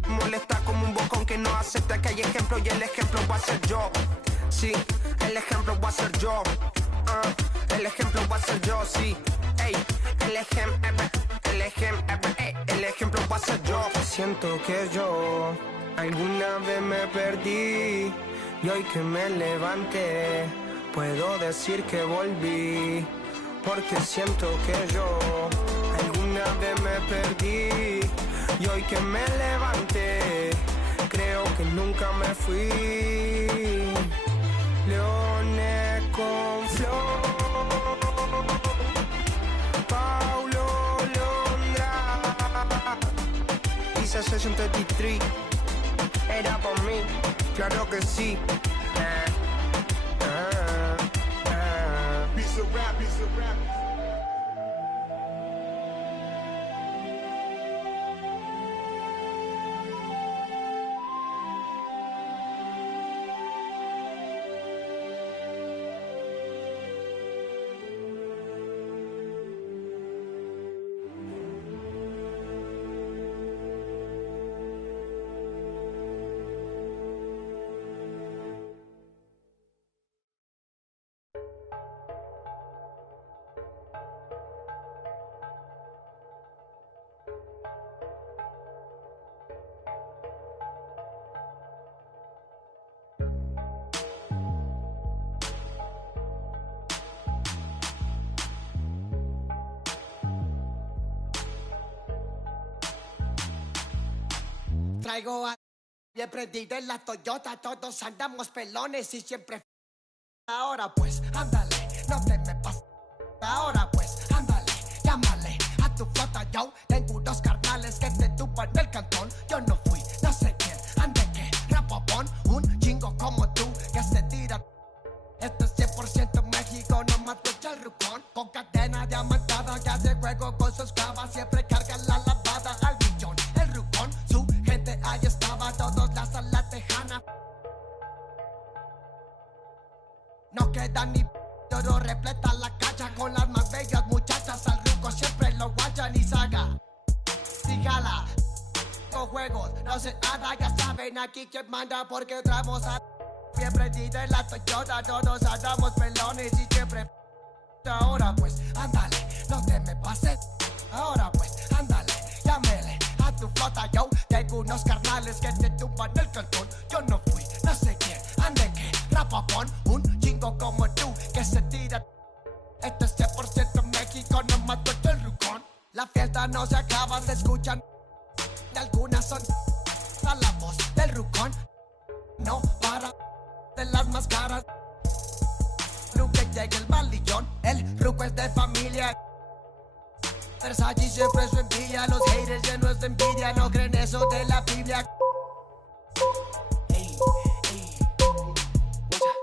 molesta como un bocón que no acepta que hay ejemplo y el ejemplo va a ser yo. Sí, el ejemplo va a ser yo. El ejemplo va a ser yo, sí. Ey, el ejemplo va a ser yo. Siento que yo alguna vez me perdí y hoy que me levanté puedo decir que volví. Porque siento que yo alguna vez me perdí y hoy que me levanté creo que nunca me fui. Leones con flor, Paulo Londra, Isa Session 33, era por mí, claro que sí. Piece of rap, piece of rap. Traigo a... Y he prendido en la Toyota, todos andamos pelones y siempre... Ahora pues, ándale, no te me pases. Ahora pues, ándale, llámale a tu flota, yo tengo unos carnales que te tupan el cantón. Yo no fui, no sé quién, ande que rapopón, un chingo como tú que se tira. Esto es 100% México, no mato el rucón. Con cadena diamantada, ya de juego con sus clavas, siempre carga la lavada al millón. El rucón, su gente ahí estaba, todos las a la tejana. No queda ni oro, repleta la cacha con las más bellas muchachas. Al ruco siempre lo guachan y saga. Dígala, con juegos, no sé nada, ya saben aquí quién manda porque traemos a... Bien prendida en la Toyota, todos andamos pelones y siempre... Ahora pues, ándale, no te me pases. Ahora pues, ándale, llámele a tu flota, yo tengo unos carnales que te tumban el cantón. Yo no fui, no sé quién, ande que rapapón, un chingo como tú que se tira. Esto es 100% México, no mato el rucón. La fiesta no se acaba, se escuchan. De algunas son a la voz del rucón. No para de las más caras. Nunca llega el malillón, el ruco es de familia. Versace siempre su envidia, los haters llenos de envidia, no creen eso de la Biblia.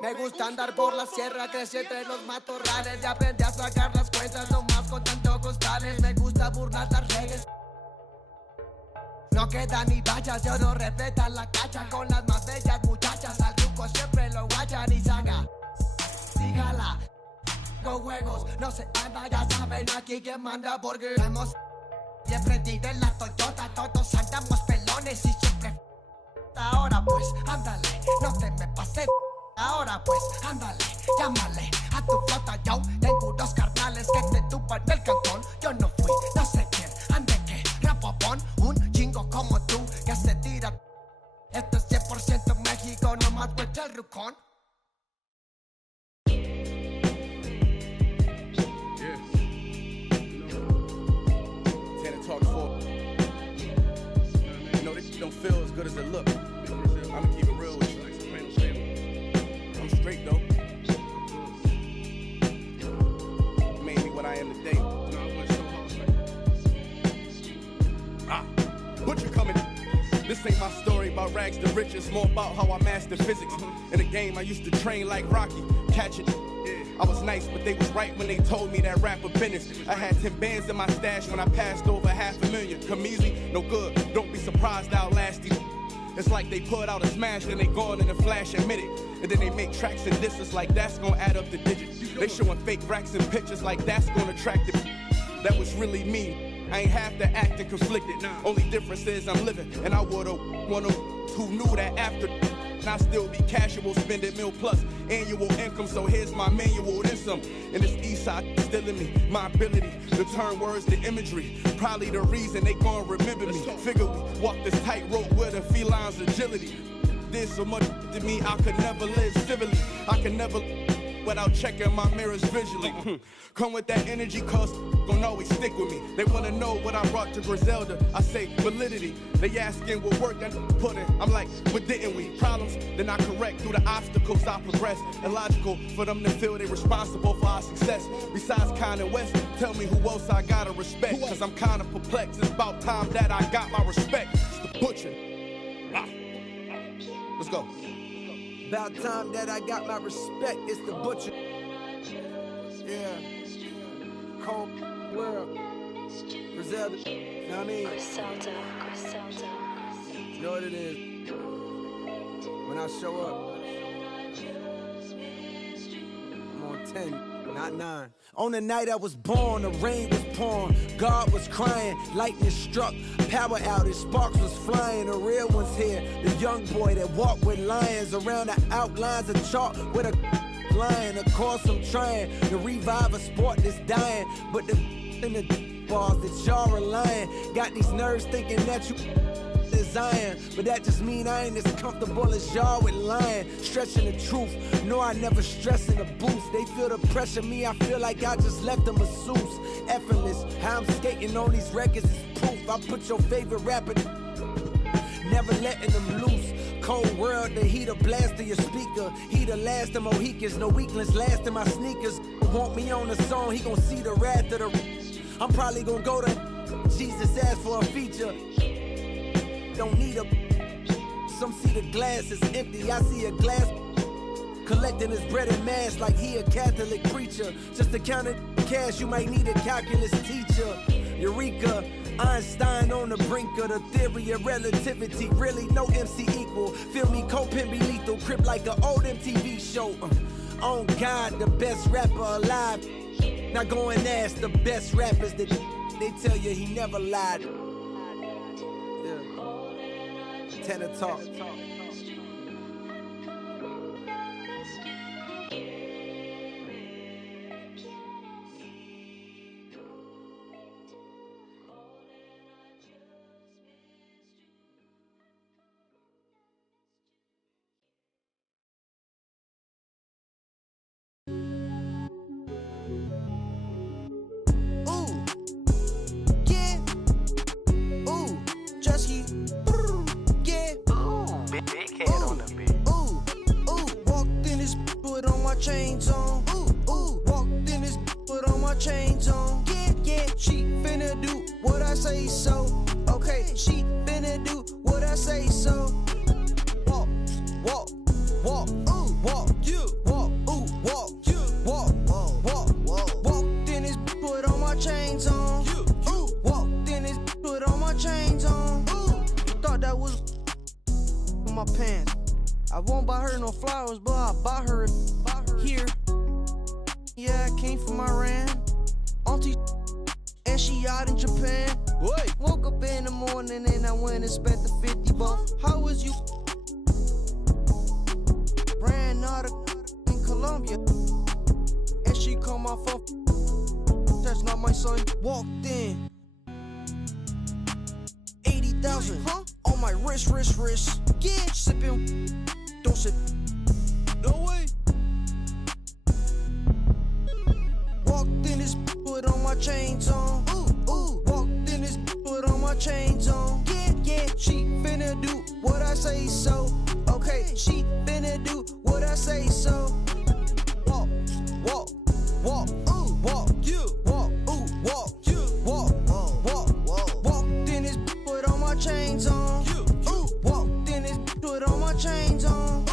Me gusta andar por la sierra, crecí entre los matorrales y aprendí a sacar las cuentas, no más con tanto costales. Me gusta burlar las reglas. No queda ni vallas, yo no respeta la cacha con las más bellas muchachas. Al truco siempre lo guachan y saga. Dígala, con juegos, no se anda, ya saben aquí quién manda porque hemos bien prendido en la Toyota, todos andamos pelones. planes y siempre ahora pues ándale, no te me pases. Ahora pues ándale, llámale a tu flota, yo tengo dos carnales que te tupan el cantón. Yo no fui, no sé quién, ande que rapopón, un chingo como tú que se tira. Esto es 100% México, no más vuelta el rucón. Talk for. You know, this don't feel as good as it look. I'ma keep it real with you. I'm straight though. Made me what I am today. Butcher coming. This ain't my story about rags to riches, more about how I mastered physics. In the game, I used to train like Rocky, catch it. I was nice, but they was right when they told me that rapper business. I had 10 bands in my stash when I passed over $500,000. Come easy, no good, don't be surprised I'll last you. It's like they put out a smash, then they gone in a flash, admit it. And then they make tracks and disses like that's gonna add up the digits. They showing fake racks and pictures like that's gonna attract it. That was really me. I ain't have to act and conflicted. Only difference is I'm living, and I would've one of who knew that after. I still be casual, spending $1 million plus annual income. So here's my manual, then some. And this east side still in me, my ability to turn words to imagery. Probably the reason they gon' remember me. Figure we walk this tightrope with a feline's agility. Did so much to me, I could never live civilly. I can never without checking my mirrors visually. Come with that energy, cause gon' always stick with me. They wanna know what I brought to Griselda. I say validity. They asking what work I put in. I'm like, what didn't we? Problems, then I correct through the obstacles I progress. Illogical for them to feel they responsible for our success. Besides Kanye West, tell me who else I gotta respect. Cause I'm kinda perplexed. It's about time that I got my respect. It's the Butcher. Let's go. About time that I got my respect, it's the Butcher. Yeah. Cold world. Griselda. You know what I mean? Griselda. You know what it is? When I show up, I'm on 10, not 9. On the night I was born, the rain was pouring, God was crying, lightning struck, power outage, sparks was flying, the real one's here, the young boy that walked with lions around the outlines of chalk with a lion. Of course I'm trying to revive a sport that's dying, but the in the bars that y'all relying, got these nerves thinking that you Zion, but that just mean I ain't as comfortable as y'all with lying, stretching the truth. No, I never stress in the booth. They feel the pressure, me, I feel like I just left a masseuse. Effortless, how I'm skating on these records is proof. I put your favorite rapper, never letting them loose. Cold world, the heat of blast of your speaker. He the last of Mohicans, no weaklings last in my sneakers. Want me on the song, he gon' see the wrath of the. I'm probably gon' go to Jesus asked for a feature. Don't need a. Some see the glass is empty. I see a glass collecting his bread and mass like he a Catholic preacher. Just to count it cash, you might need a calculus teacher. Eureka, Einstein on the brink of the theory of relativity. Really, no MC equal. Feel me, Copen be lethal. Crip like an old MTV show. On God, the best rapper alive. Now go and ask the best rappers that they tell you he never lied. Tenor talk. Chains on, walked in this, put on my chains on. Yeah, she finna do what I say so. Okay, she finna do what I say so. Walk, walk, walk, walk, walk, walk, walk. Walked in this, put on my chains on. Walked in this, put on my chains on. Thought that was my pants. I won't buy her no flowers, but I'll buy her here. Yeah, I came from Iran. Auntie, and she out in Japan. Woke up in the morning and I went and spent the 50 but how was you? Ran out in Colombia, and she called my phone. That's not my son. Walked in. 80,000 on my wrist. Yeah, sipping. Don't sip. No way. Walked in this, put on my chains on. Walked in this, put on my chains on. Yeah. She finna do what I say so. Okay, she finna do what I say so. Walk, walk, walk, walk, you walk, walk, you walk, walk. Walked in this, put on my chains on. Walked in this, put on my chains on.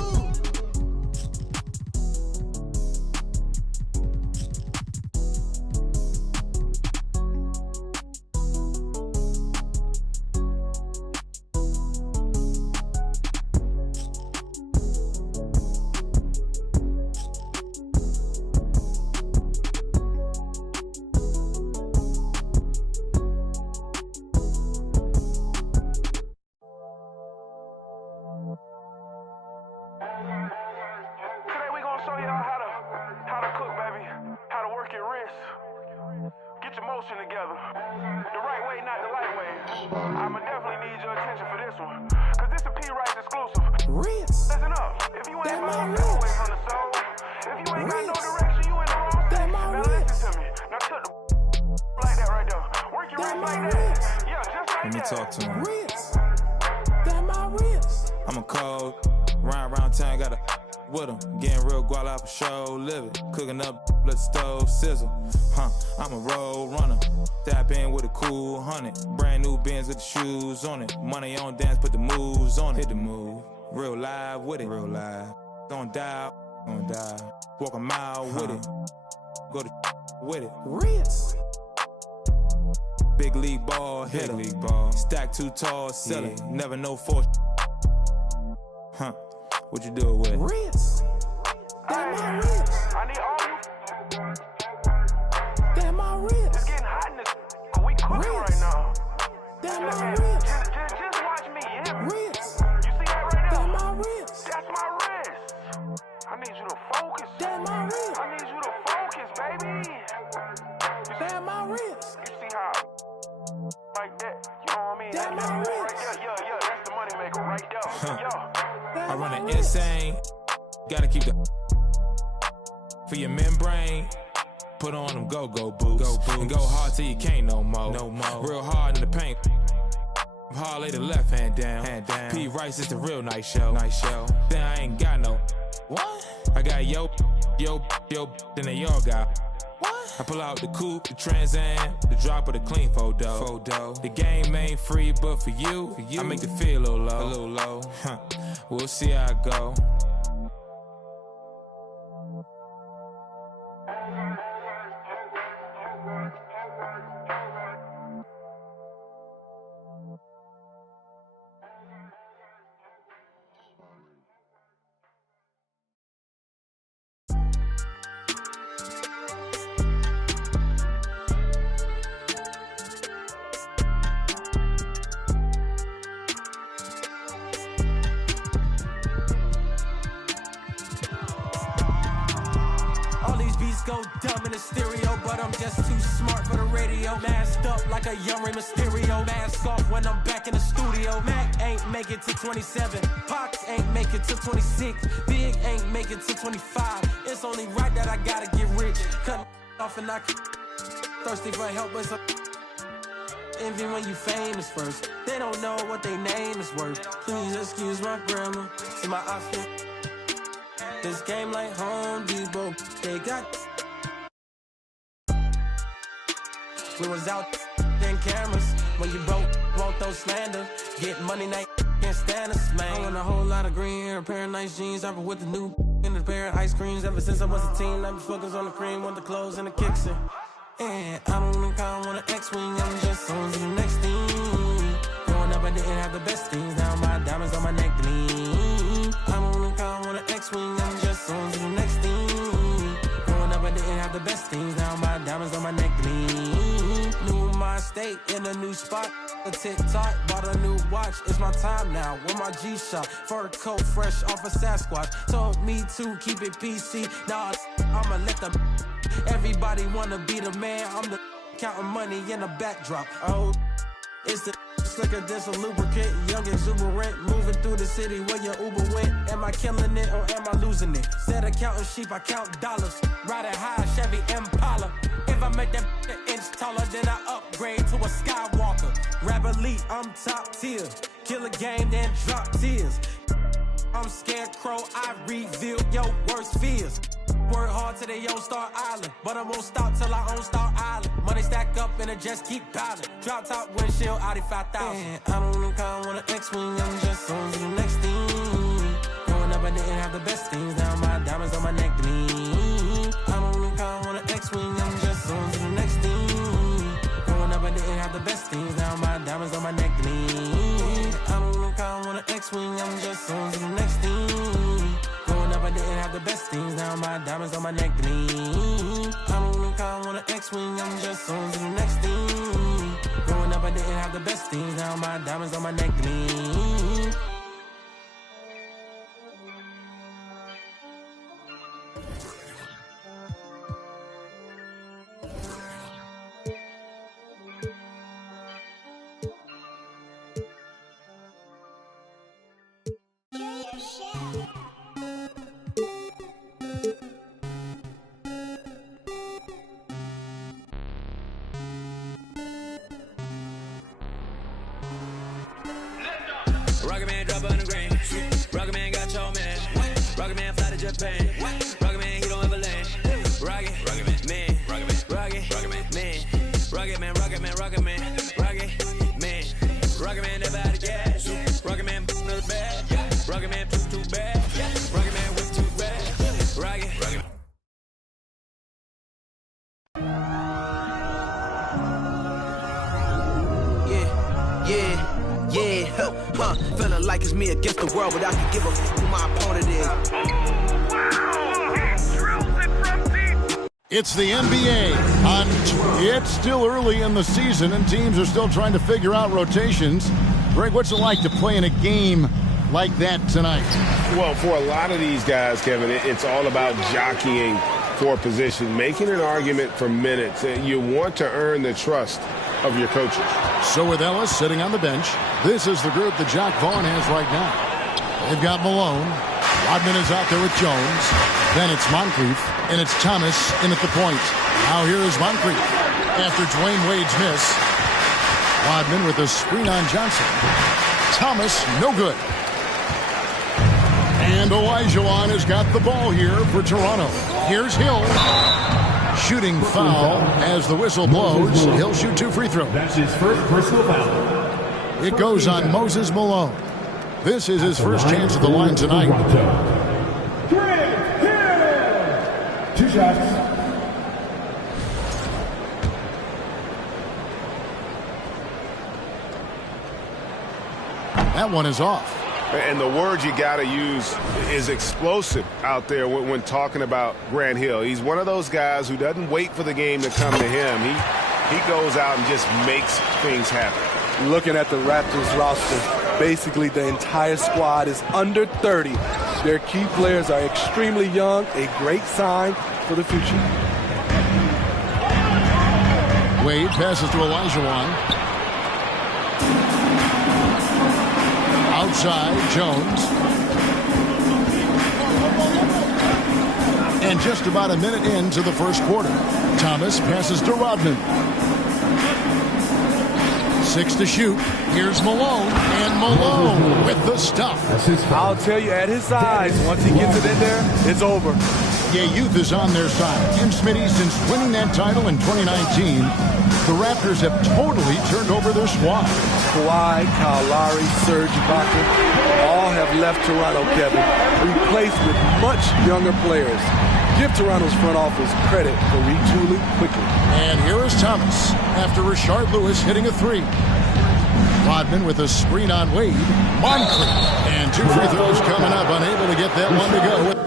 Together. The right way, not the light way. I'ma definitely need your attention for this one. Cause this a P-Rice exclusive. Listen up. If you ain't moving away from the soul, if you ain't got no direction, you in the wrong thing. Now listen to me. Now took the like that right there. Work your wrist like that. Yeah, just like that. Let me talk to him. That my wrist. I'm a cold. Round town, got a with him. Getting real guala for show, living. Cooking up, let the stove sizzle. I'm a road runner. Tap in with a cool 100. Brand new Benz with the shoes on it. Money on dance, put the moves on it. Hit the move. Real live with it. Real live. Don't die. Walk a mile with it. Go to with it. Wrist. Big league ball, hit league ball. Stack too tall, sell it. Never know for. What you do with it? Wrist. That my wrist. I need all you. That my wrist. It's getting hot in this. We cooking right now. That my wrist. Just watch me. You hear me? Wrist. You see that right there? That my wrist. That's my wrist. I need you to focus. That my wrist. I need you to focus, baby. That my wrist. You see how? Like that. You know what I mean? That my wrist. Right there. Yeah. That's the money maker right there. Yeah. I run an insane. Gotta keep the for your membrane. Put on them go-go boots. And go hard till you can't no more. Real hard in the paint. Hard lay the left hand down. P-Rice is the real nice show. Then I ain't got no. What? I got yo, then they all got. What? I pull out the coupe, the Trans Am, the drop of the clean photo. The game ain't free, but for you, I make it feel a little low. We'll see how it go. Go dumb in the stereo, but I'm just too smart for the radio. Masked up like a young Rey Mysterio. Mask off when I'm back in the studio. Mac ain't make it to 27. Pox ain't make it to 26. Big ain't make it to 25. It's only right that I gotta get rich. Cut off and I thirsty for help, but some envy when you famous first. They don't know what their name is worth. Please excuse my grammar. See my outfit. This game like Home Depot. They got. We was out in cameras when you broke, won't throw slander. Get money, night can't stand us, man. I want a whole lot of green hair, a pair of nice jeans. I've been with the new and a pair of ice creams ever since I was a teen. I've been focused on the cream, want the clothes and the kicks in. And I don't think I want an X-Wing, I'm just on to the next thing. Growing up, I didn't have the best things. Now my diamonds on my neck gleam. I don't think I want an X-Wing, I'm just on to the next thing. Growing up, I didn't have the best things. Now my diamonds on my neck gleam. New in my state, in a new spot. a TikTok, bought a new watch, it's my time now. With my G-Shock, fur coat fresh off a Sasquatch. Told me to keep it PC, now I'ma let them. Everybody wanna be the man, I'm the counting money in the backdrop. Oh, it's the slicker than some lubricant, young exuberant, moving through the city where your Uber went. Am I killing it or am I losing it? Instead of counting sheep, I count dollars. Riding high, Chevy Impala. If I make that an inch taller, then I upgrade to a Skywalker. Rap elite, I'm top tier. Kill a game, then drop tears. I'm Scarecrow, I reveal your worst fears. Work hard till they own Star Island, but I won't stop till I own Star Island. Money stack up and it just keep piling. Drop top windshield, Audi 5000. I don't think I want an X-Wing, I'm just on to the next thing. Growing up I didn't have the best things, now my diamonds on my neck gleam. I don't think I want an X-Wing, I'm just on to the next thing. Growing up I didn't have the best things, now my diamonds on my neck gleam. I don't think I want an X-Wing, I'm just on to the next thing. I didn't have the best things, now my diamonds on my neck gleam. I don't think I want an X-Wing, I'm just on to the next thing. Growing up I didn't have the best things, now my diamonds on my neck gleam. Rocket Man drop on the grain. Rocket Man got your man. Rocket Man fly to Japan. Rocket Man, he don't ever land. Rocket Man, Rocket Man, Rocket Man, Rocket Man, Rocket Man, Rocket Man, Rocket Man, Rocket Man never out of gas. Rocket Man another bad. Rocket Man too bad. Rocket Man whip too bad. Rocket Man. Feeling like it's me against the world, but I can give a who my opponent is. It's the NBA. It's still early in the season, and teams are still trying to figure out rotations. Greg, what's it like to play in a game like that tonight? Well, for a lot of these guys, Kevin, it's all about jockeying for position, making an argument for minutes. You want to earn the trust of your coaches. So with Ellis sitting on the bench, this is the group that Jacque Vaughn has right now. They've got Malone. Rodman is out there with Jones. Then it's Moncrief, and it's Thomas in at the point. Now here is Moncrief after Dwayne Wade's miss. Rodman with a screen on Johnson. Thomas, no good. And Olajuwon has got the ball here for Toronto. Here's Hill. Shooting foul as the whistle blows. He'll shoot 2 free throws. That's his first personal foul. It goes on Moses Malone. This is his first chance at the line tonight. 2 shots. That one is off. And the word you got to use is explosive out there when talking about Grant Hill. He's one of those guys who doesn't wait for the game to come to him. He goes out and just makes things happen. Looking at the Raptors roster, basically the entire squad is under 30. Their key players are extremely young, a great sign for the future. Wade passes to Olajuwon. Outside, Jones. And just about a minute into the first quarter, Thomas passes to Rodman. 6 to shoot. Here's Malone, and Malone with the stuff. I'll tell you, at his size, once he gets it in there, it's over. Yeah, youth is on their side. And Smitty, since winning that title in 2019, the Raptors have totally turned over their squad. Kawhi, Kyle Lowry, Serge Ibaka, all have left Toronto, Kevin, replaced with much younger players. Give Toronto's front office credit for retooling quickly. And here is Thomas after Rashard Lewis hitting a 3. Rodman with a screen on Wade. Moncrief. And 2 free throws coming up, unable to get that one to go.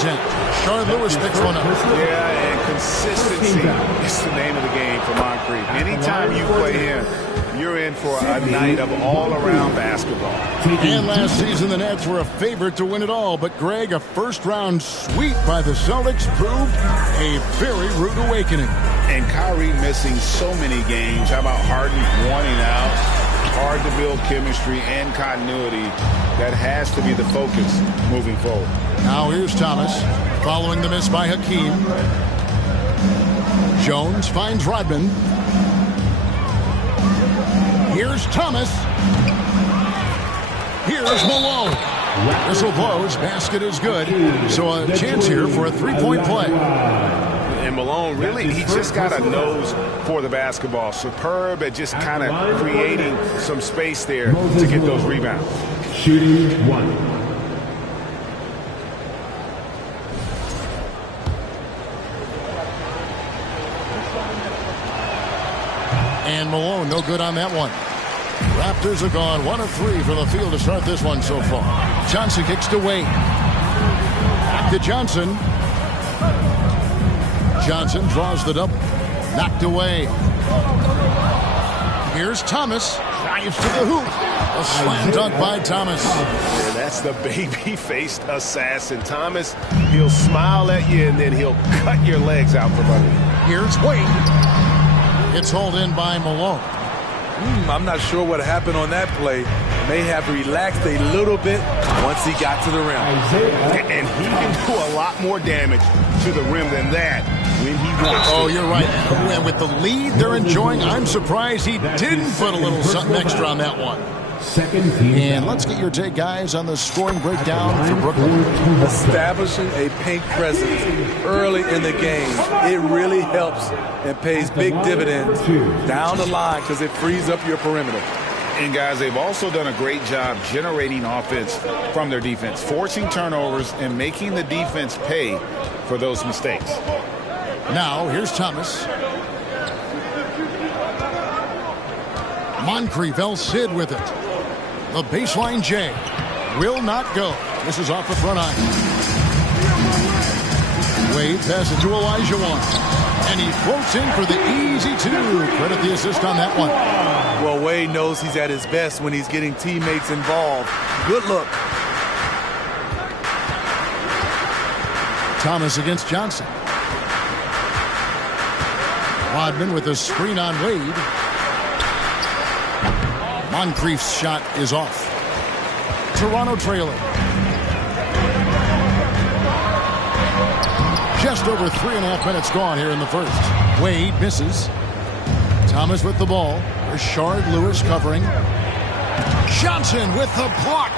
content. Shard Lewis picks one up. Yeah, and consistency is the name of the game for Moncrief. Anytime you play him, you're in for a night of all-around basketball. And last season, the Nets were a favorite to win it all. But, Greg, a first-round sweep by the Celtics proved a very rude awakening. And Kyrie missing so many games. How about Harden wanting out? Hard to build chemistry and continuity. That has to be the focus moving forward. Now here's Thomas following the miss by Hakeem. Jones finds Rodman. Here's Thomas. Here's Malone. Whistle blows. Basket is good. So a chance here for a three-point play. And Malone, really, he just got a nose for the basketball. Superb at just kind of creating some space there to get those rebounds. Shooting one. And Malone, no good on that one. Raptors are gone 1 of 3 from the field to start this one so far. Johnson kicks to Wade. Back to Johnson. Johnson draws the double. Knocked away. Here's Thomas. Drives to the hoop. A slam dunk by Thomas. Yeah, that's the baby-faced assassin. Thomas, he'll smile at you, and then he'll cut your legs out from under you. Here's Wade. It's hauled in by Malone. I'm not sure what happened on that play. May have relaxed a little bit once he got to the rim. And he can do a lot more damage to the rim than that when he wants to. Oh, you're right. And with the lead they're enjoying, I'm surprised he didn't put a little something extra on that one. Second team. And let's get your take, guys, on the scoring breakdown for Brooklyn. Establishing a paint presence early in the game, it really helps and pays big dividends down the line because it frees up your perimeter. And, guys, they've also done a great job generating offense from their defense, forcing turnovers and making the defense pay for those mistakes. Now, here's Thomas. Moncrief, El Cid with it. The baseline J will not go. This is off the front iron. Wade passes to Elijah Wan. And he floats in for the easy two. Credit the assist on that one. Well, Wade knows he's at his best when he's getting teammates involved. Good look. Thomas against Johnson. Rodman with a screen on Wade. Moncrief's shot is off. Toronto trailing. Just over 3.5 minutes gone here in the first. Wade misses. Thomas with the ball. There's Shard Lewis covering. Johnson with the block.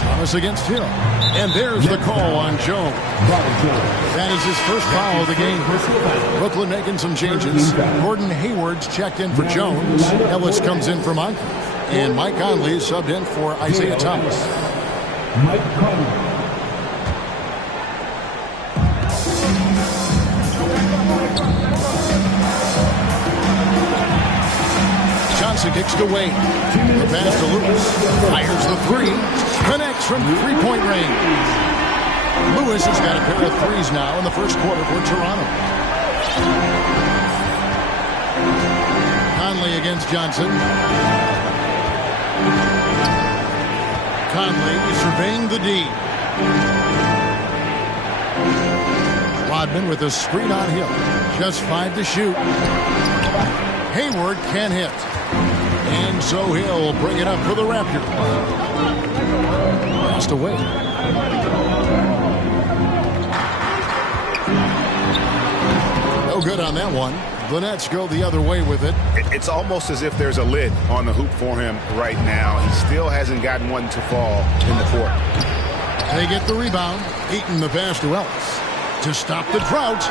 Thomas against Hill. And there's the call on Jones. That is his first foul of the game. Brooklyn making some changes. Gordon Hayward's checked in for Jones. Ellis comes in for Moncrief. And Mike Conley subbed in for Isaiah Thomas. Mike Conley. Johnson kicks to Wade. The pass to Lewis. Fires the three. Connects from three-point range. Lewis has got a pair of threes now in the first quarter for Toronto. Conley against Johnson. Conley surveying the D. Rodman with a screen on Hill. Just 5 to shoot. Hayward can't hit. And so he'll bring it up for the Raptors. Passed away. No good on that one. The Nets go the other way with it. It's almost as if there's a lid on the hoop for him right now. He still hasn't gotten one to fall in the court. They get the rebound. Eaton the pass to Ellis to stop the drought.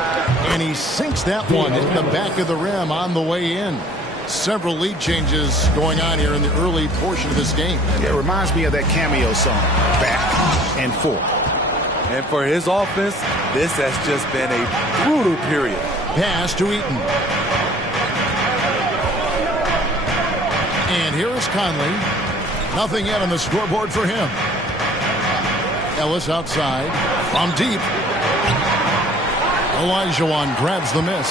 And he sinks that one in the back of the rim on the way in. Several lead changes going on here in the early portion of this game. Yeah, it reminds me of that cameo song, Back and Forth. And for his offense, this has just been a brutal period. Pass to Eaton. And here is Conley. Nothing yet on the scoreboard for him. Ellis outside. From deep. Olajuwon grabs the miss.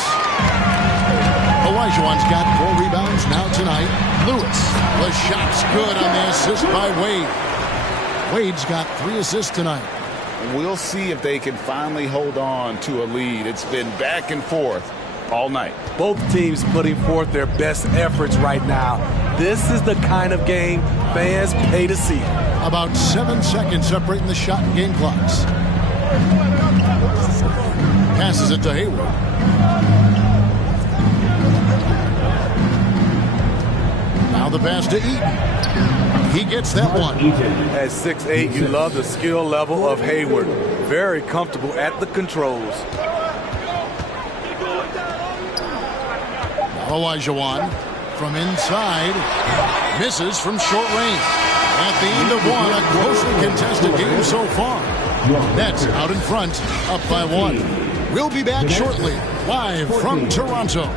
Olajuwon's got 4 rebounds now tonight. Lewis. The shot's good on the assist by Wade. Wade's got 3 assists tonight. We'll see if they can finally hold on to a lead. It's been back and forth all night. Both teams putting forth their best efforts right now. This is the kind of game fans pay to see. About 7 seconds separating the shot and game clocks. Passes it to Hayward. Now the pass to Eaton. He gets that one. At 6'8", you love the skill level of Hayward. Very comfortable at the controls. Olajuwon from inside. Misses from short range. At the end of one, a closely contested game so far. Nets out in front, up by 1. We'll be back shortly, live from Toronto.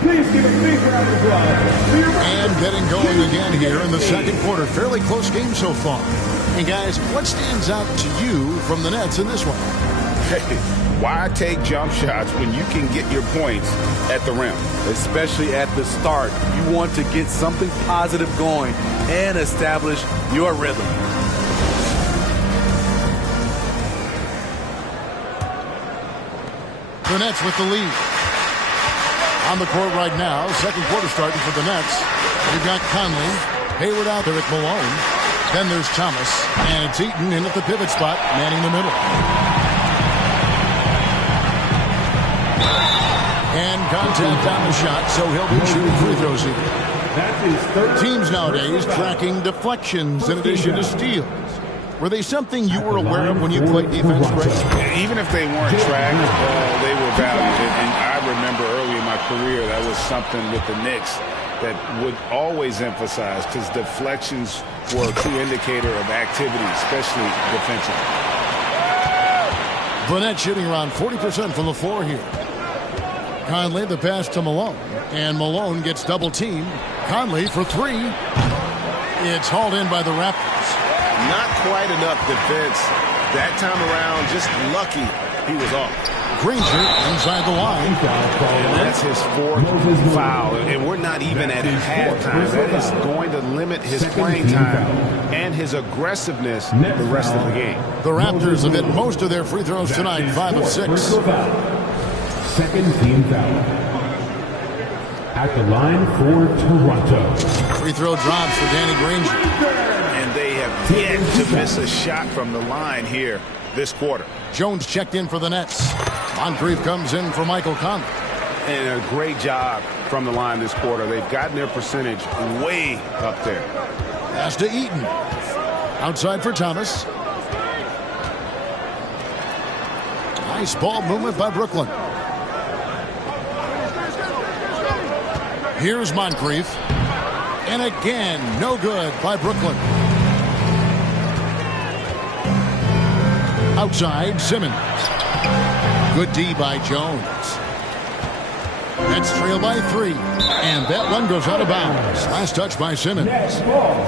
Please give a big round of applause. And getting going again here in the second quarter. Fairly close game so far. And guys, what stands out to you from the Nets in this one? Hey, why take jump shots when you can get your points at the rim? Especially at the start. You want to get something positive going and establish your rhythm. The Nets with the lead. On the court right now, second quarter starting for the Nets. We've got Conley, Hayward out there at Malone. Then there's Thomas, and it's Eaton in at the pivot spot, manning the middle. And contact on the shot, so he'll be shooting free throws here. Teams nowadays tracking deflections in addition to steals. Were they something you were aware of when you played defense, Greg? Even if they weren't tracked, they were valued. And I remember early in my career, that was something with the Knicks that would always emphasize, because deflections were a key indicator of activity, especially defensively. The Nets shooting around 40% from the floor here. Conley, the pass to Malone. And Malone gets double teamed. Conley for 3. It's hauled in by the Raptors. Not quite enough defense that time around. Just lucky he was off. Granger inside the line. And that's his 4th foul. And we're not even at halftime. That is going to limit his playing time and his aggressiveness the rest of the game. The Raptors have hit most of their free throws tonight, 5 of 6. Second team foul. At the line for Toronto. Free throw drops for Danny Granger. And they have yet to miss a shot from the line here this quarter. Jones checked in for the Nets. Moncrief comes in for Michael Conley. And a great job from the line this quarter. They've gotten their percentage way up there. Pass to Eaton. Outside for Thomas. Nice ball movement by Brooklyn. Here's Moncrief. And again, no good by Brooklyn. Outside, Simmons. Good D by Jones. Nets trail by 3. And that one goes out of bounds. Last touch by Simmons.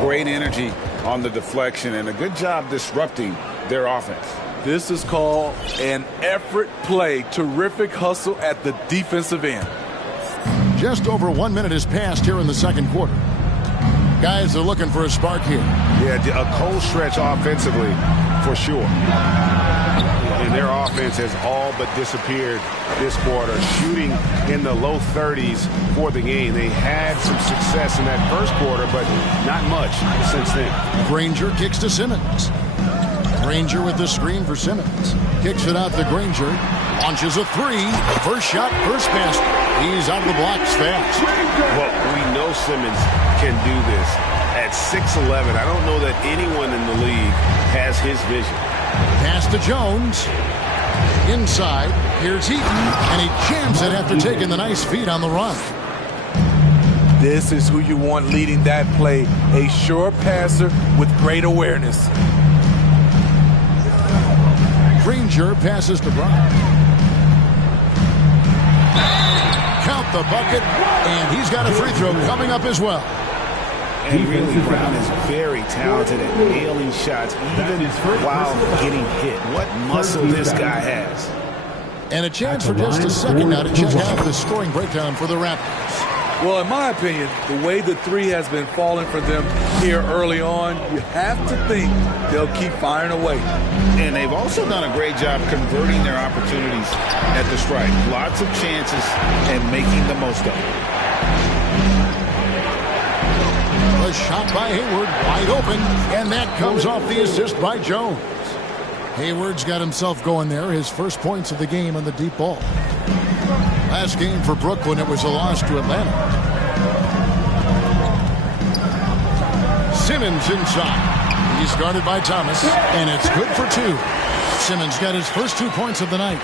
Great energy on the deflection and a good job disrupting their offense. This is called an effort play. Terrific hustle at the defensive end. Just over 1 minute has passed here in the second quarter. Guys are looking for a spark here. Yeah, a cold stretch offensively for sure. And their offense has all but disappeared this quarter, shooting in the low 30s for the game. They had some success in that first quarter, but not much since then. Granger kicks to Simmons. Granger with the screen for Simmons. Kicks it out to Granger. Launches a 3. First shot, first pass. He's out of the blocks fast. Well, we know Simmons can do this. At 6'11", I don't know that anyone in the league has his vision. Pass to Jones. Inside. Here's Eaton. And he jams it after taking the nice feed on the run. This is who you want leading that play. A sure passer with great awareness. Granger passes to Brown. Count the bucket, and he's got a free throw coming up as well. And really, Brown is very talented at nailing shots, even while getting hit. What muscle this guy has. And a chance for just a second now to check out the scoring breakdown for the Raptors. Well, in my opinion, the way the three has been falling for them here early on, you have to think they'll keep firing away. And they've also done a great job converting their opportunities at the stripe. Lots of chances and making the most of it. A shot by Hayward, wide open, and that comes off the assist by Jones. Hayward's got himself going there, his first points of the game on the deep ball. Last game for Brooklyn, it was a loss to Atlanta. Simmons inside. He's guarded by Thomas, and it's good for two. Simmons got his first 2 points of the night.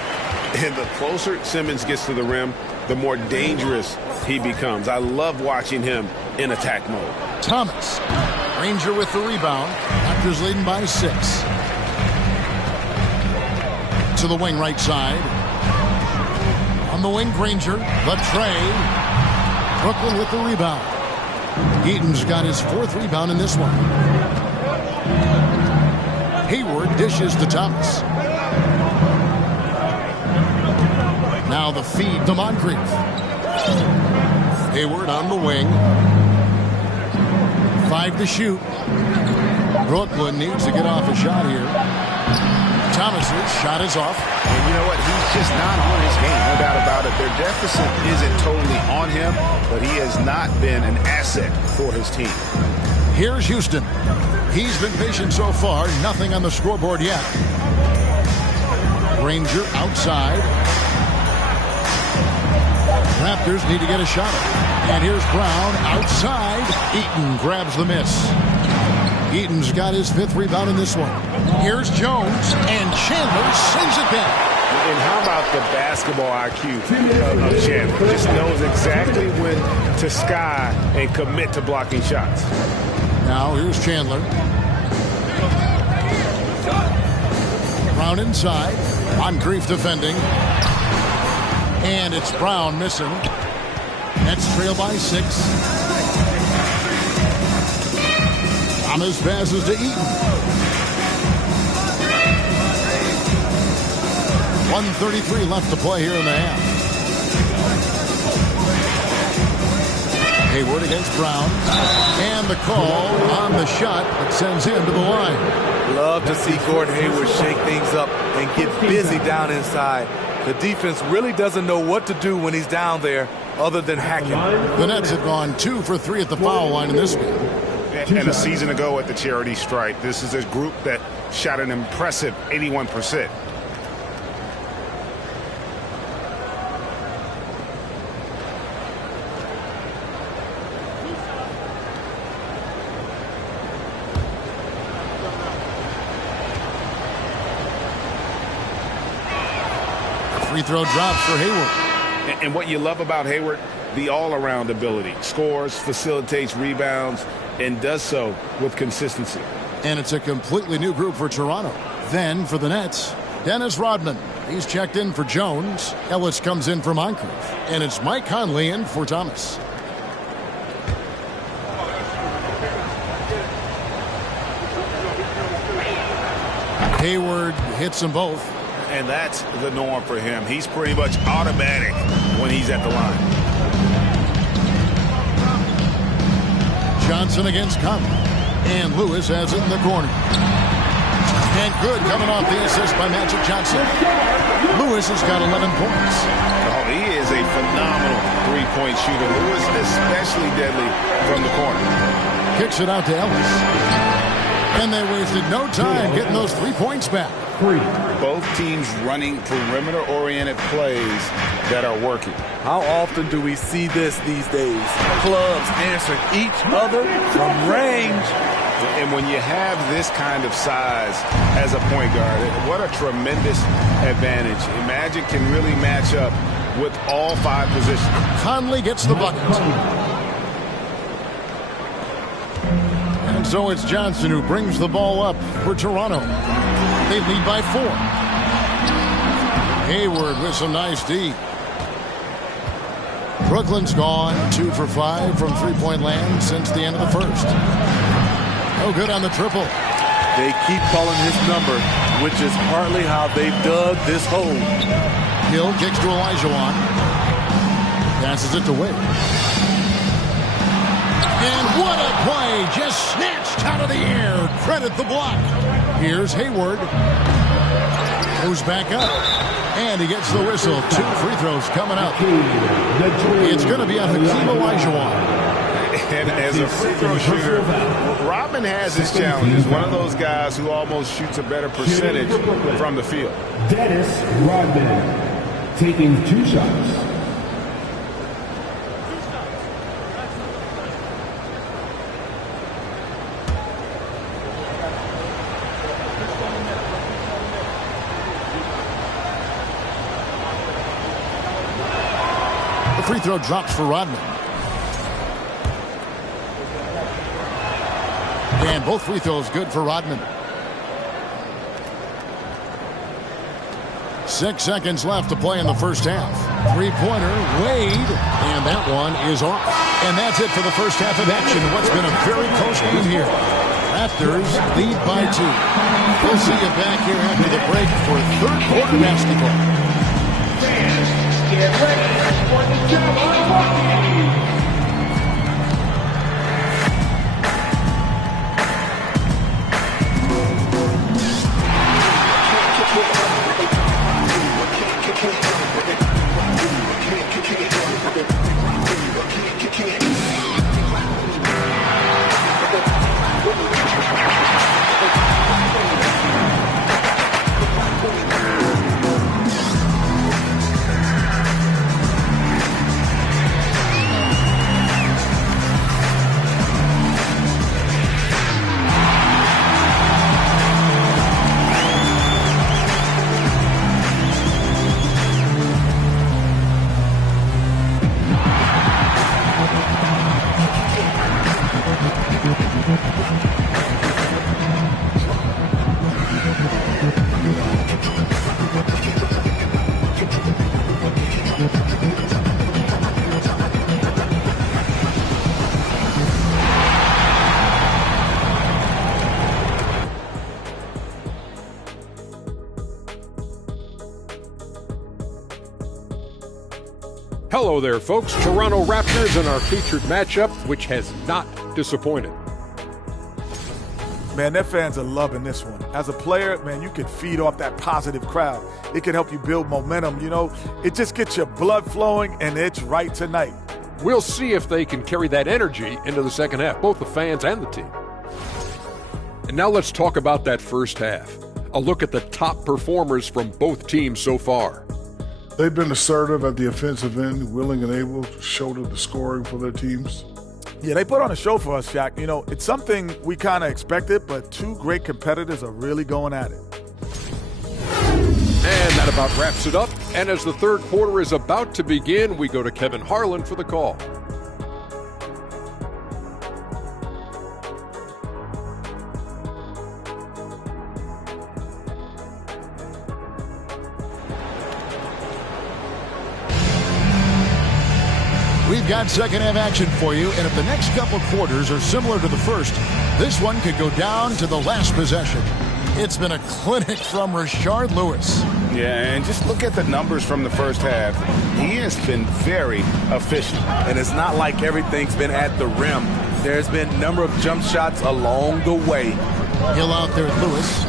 And the closer Simmons gets to the rim, the more dangerous he becomes. I love watching him in attack mode. Thomas. Granger with the rebound. Raptors leading by 6. To the wing right side. On the wing, Granger. The tray. Brooklyn with the rebound. Eaton's got his 4th rebound in this one. Hayward dishes to Thomas. Now the feed to Moncrief. Hayward on the wing. 5 to shoot. Brooklyn needs to get off a shot here. Thomas's shot is off. And you know what? He's just not on his game, no doubt about it. Their deficit isn't totally on him, but he has not been an asset for his team. Here's Houston. He's been patient so far. Nothing on the scoreboard yet. Granger outside. Raptors need to get a shot. And here's Brown outside. Eaton grabs the miss. Eaton's got his 5th rebound in this one. Here's Jones, and Chandler sends it back. And how about the basketball IQ of Chandler? Just knows exactly when to sky and commit to blocking shots. Now here's Chandler. Brown inside. Moncrief defending. And it's Brown missing. Nets trail by 6. Thomas passes to Eaton. 1:33 left to play here in the half. Hayward against Brown. And the call on the shot that sends him to the line. Love to see Gordon Hayward shake things up and get busy down inside. The defense really doesn't know what to do when he's down there other than hacking. The Nets have gone 2 for 3 at the foul line in this game. And a season ago at the charity stripe, this is a group that shot an impressive 81%. Free throw drops for Hayward. And what you love about Hayward, the all-around ability. Scores, facilitates rebounds, and does so with consistency. And it's a completely new group for Toronto. Then for the Nets, Dennis Rodman. He's checked in for Jones. Ellis comes in for Moncrief. And it's Mike Conley in for Thomas. Hayward hits them both. And that's the norm for him. He's pretty much automatic when he's at the line. Johnson against Conley. And Lewis has it in the corner. And good coming off the assist by Magic Johnson. Lewis has got 11 points. Oh, he is a phenomenal three-point shooter. Lewis especially deadly from the corner. Kicks it out to Ellis. And they wasted no time getting those 3 points back. Both teams running perimeter-oriented plays that are working. How often do we see this these days? Clubs answering each other from range. And when you have this kind of size as a point guard, what a tremendous advantage. Magic can really match up with all 5 positions. Conley gets the bucket. And so it's Johnson who brings the ball up for Toronto. They lead by 4. Hayward with some nice D. Brooklyn's gone 2 for 5 from three-point land since the end of the first. No good on the triple. They keep calling his number, which is partly how they've dug this hole. Hill kicks to Olajuwon. Passes it to Wade. And what a play! Just snatched out of the air. Credit the block. Here's Hayward. Moves back up. And he gets the whistle. 2 free throws coming up. It's going to be on Hakeem Olajuwon. And as a free throw shooter, Rodman has his challenges. One of those guys who almost shoots a better percentage from the field. Dennis Rodman taking 2 shots. The free throw drops for Rodman. And both free throws good for Rodman. 6 seconds left to play in the first half. Three-pointer, Wade, and that one is off. And that's it for the first half of action. What's been a very close game here. Raptors lead by 2. We'll see you back here after the break for third quarter basketball. Get ready for the jump on hockey. Hello there, folks. Toronto Raptors in our featured matchup, which has not disappointed. Man, their fans are loving this one. As a player, man, you can feed off that positive crowd. It can help you build momentum. You know, it just gets your blood flowing, and it's right tonight. We'll see if they can carry that energy into the second half, both the fans and the team. And now let's talk about that first half. A look at the top performers from both teams so far. They've been assertive at the offensive end, willing and able to shoulder the scoring for their teams. Yeah, they put on a show for us, Shaq. You know, it's something we kind of expected, but 2 great competitors are really going at it. And that about wraps it up. And as the third quarter is about to begin, we go to Kevin Harlan for the call. We've got second half action for you, and if the next couple quarters are similar to the first, this one could go down to the last possession. It's been a clinic from Rashard Lewis. Yeah, and just look at the numbers from the first half. He has been very efficient. And it's not like everything's been at the rim. There's been a number of jump shots along the way. Hill out there at Lewis.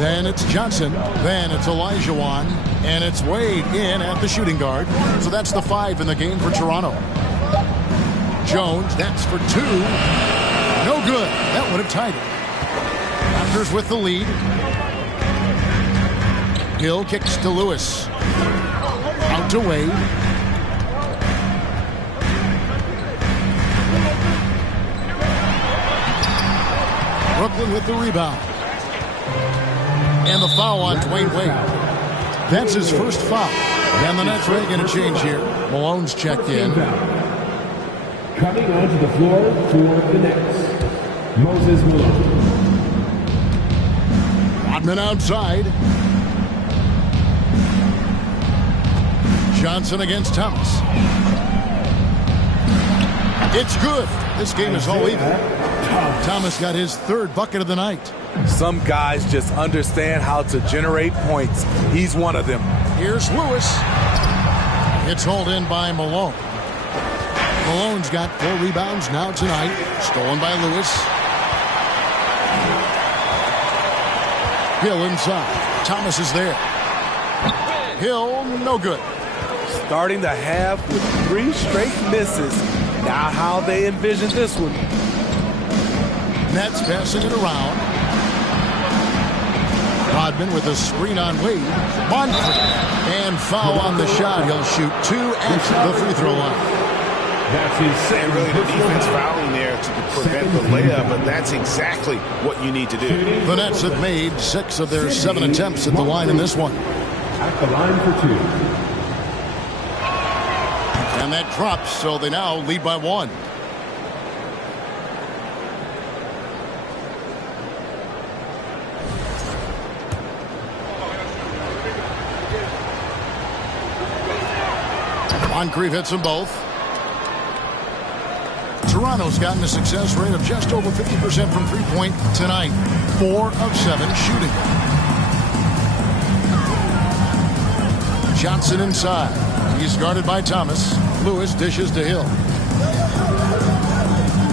Then it's Johnson. Then it's Olajuwon. And it's Wade in at the shooting guard. So that's the 5 in the game for Toronto. Jones, that's for 2. No good. That would have tied it. Raptors with the lead. Hill kicks to Lewis. Out to Wade. Brooklyn with the rebound. And the foul on Dwayne Wade. That's his first foul. And the Nets are going to change here. Malone's checked in. Coming onto the floor for the Nets, Moses Malone. Rodman outside. Johnson against Thomas. It's good. This game is all even. Thomas got his third bucket of the night. Some guys just understand how to generate points. He's one of them. Here's Lewis. It's hauled in by Malone. Malone's got 4 rebounds now tonight. Stolen by Lewis. Hill inside. Thomas is there. Hill, no good. Starting the half with 3 straight misses. Not how they envisioned this one. Nets passing it around. Rodman with a screen on Wade. Moncrief. And foul on the shot. He'll shoot 2 at the free throw line. That's his and really the defense fouling there to prevent the layup, but that's exactly what you need to do. The Nets have made 6 of their 7 attempts at the line in this one. At the line for 2. And that drops, so they now lead by 1. Moncrief hits them both. Toronto's gotten a success rate of just over 50% from three-point tonight. 4 of 7 shooting. Johnson inside. He's guarded by Thomas. Lewis dishes to Hill.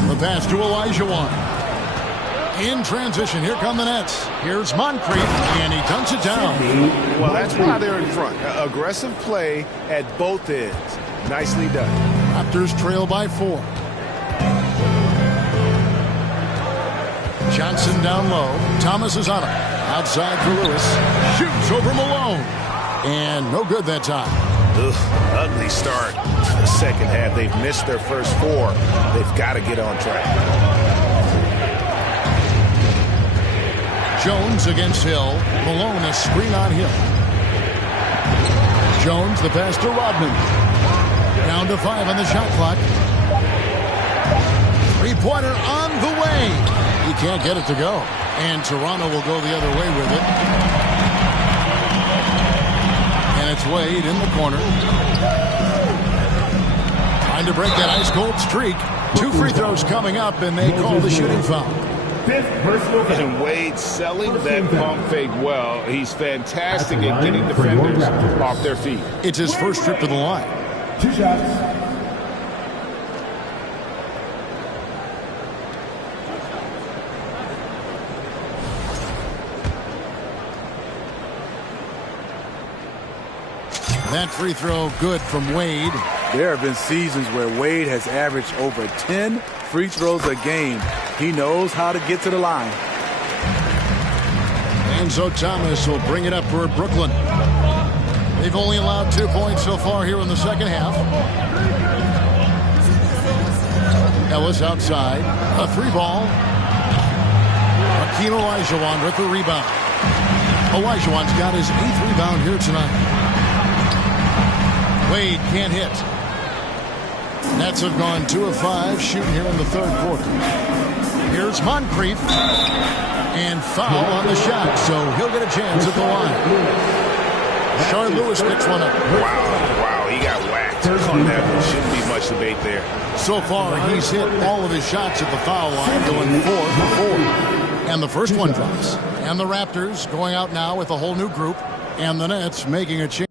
The pass to Olajuwon. In transition, here come the Nets. Here's Moncrief, and he dunks it down. Well, that's why they're in front. Aggressive play at both ends. Nicely done. Raptors trail by 4. Johnson down low. Thomas is on him. Outside for Lewis. Shoots over Malone. And no good that time. Ugly start. The second half, they've missed their first 4. They've got to get on track. Jones against Hill. Malone a screen on Hill. Jones the pass to Rodman. Down to 5 on the shot clock. 3-pointer on the way. He can't get it to go. And Toronto will go the other way with it. And it's Wade in the corner. Trying to break that ice-cold streak. 2 free throws coming up, and they call the shooting foul. And Wade selling that pump fake well. He's fantastic at getting defenders off their feet. It's his first trip to the line. 2 shots. That free throw good from Wade. There have been seasons where Wade has averaged over 10 free throws a game. He knows how to get to the line. Enzo Thomas will bring it up for Brooklyn. They've only allowed 2 points so far here in the second half. Ellis outside. A 3-ball. Hakeem Olajuwon with the rebound. Olajuwon's got his 8th rebound here tonight. Wade can't hit. Nets have gone 2 of 5 shooting here in the third quarter. Here's Moncrief. And foul on the shot, so he'll get a chance at the line. Sean Lewis picks one up. Wow, he got whacked on that one. Shouldn't be much debate there. So far, he's hit all of his shots at the foul line, going 4 for 4. And the first one drops. And the Raptors going out now with a whole new group. And the Nets making a change.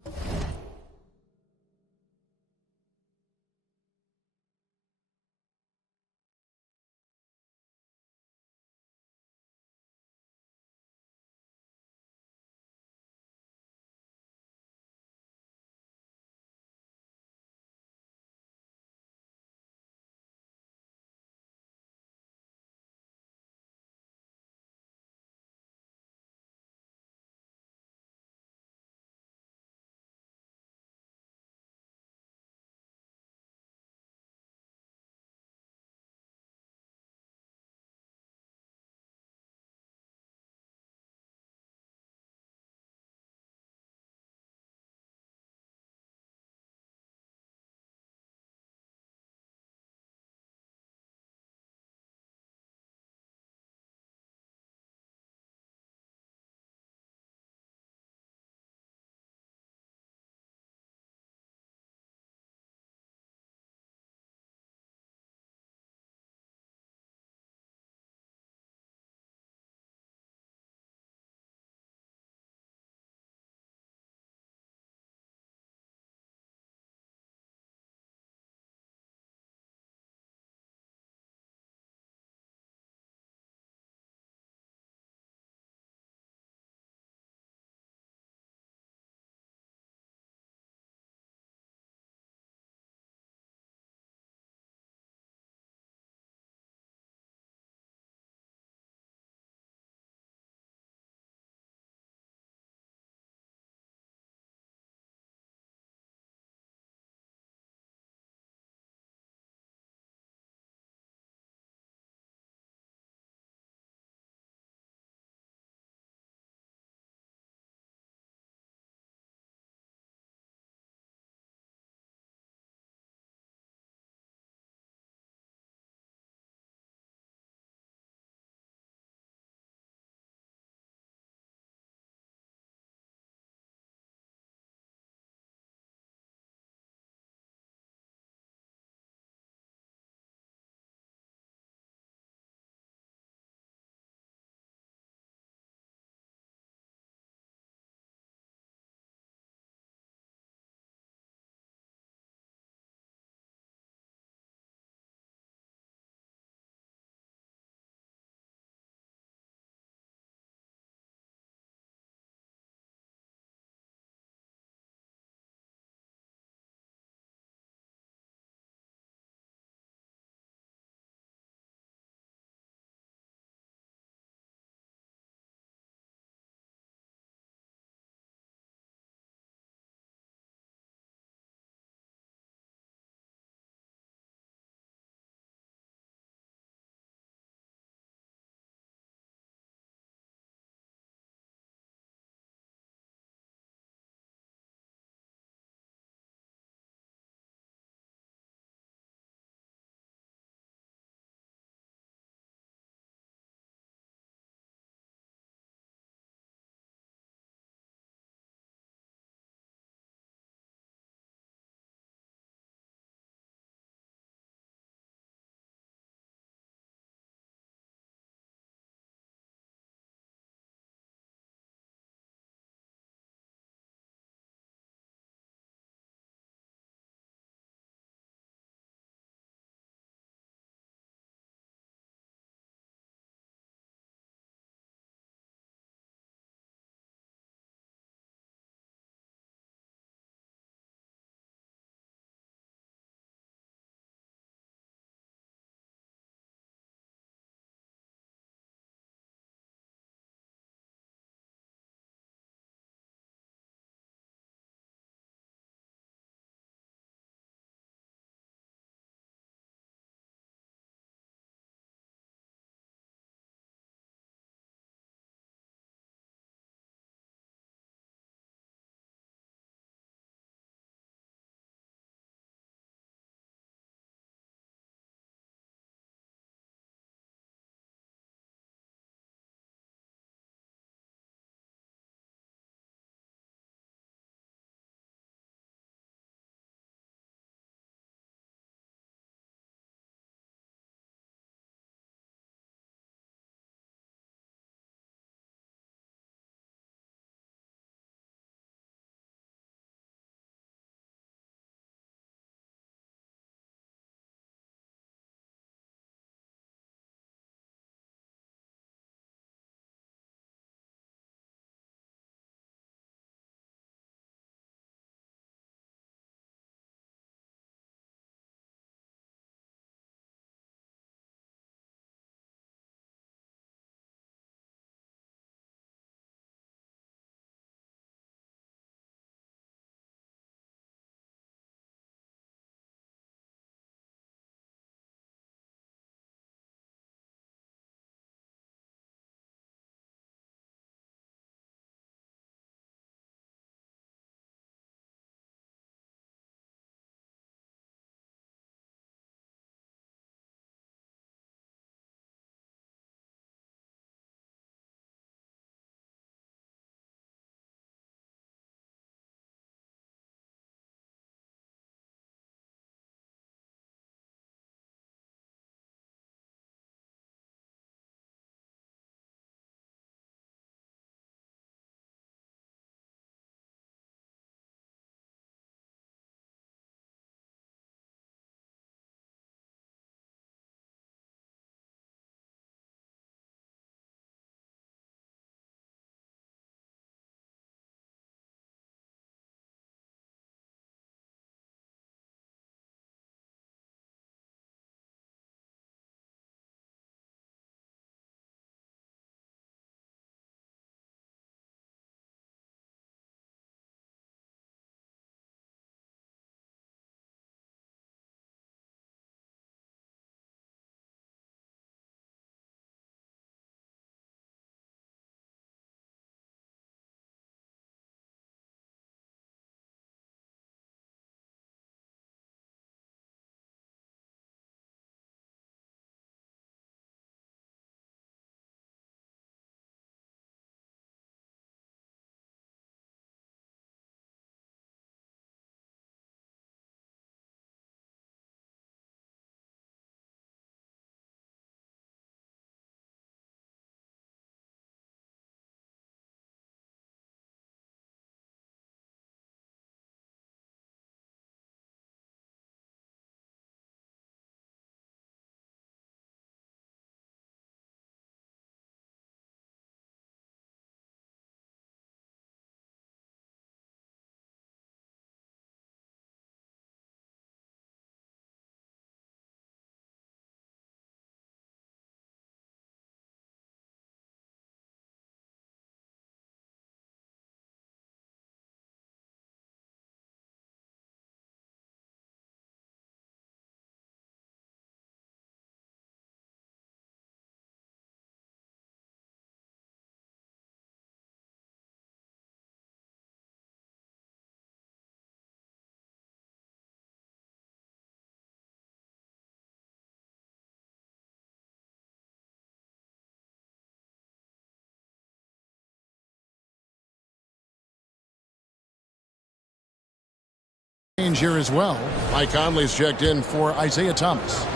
change here as well. Mike Conley's checked in for Isaiah Thomas.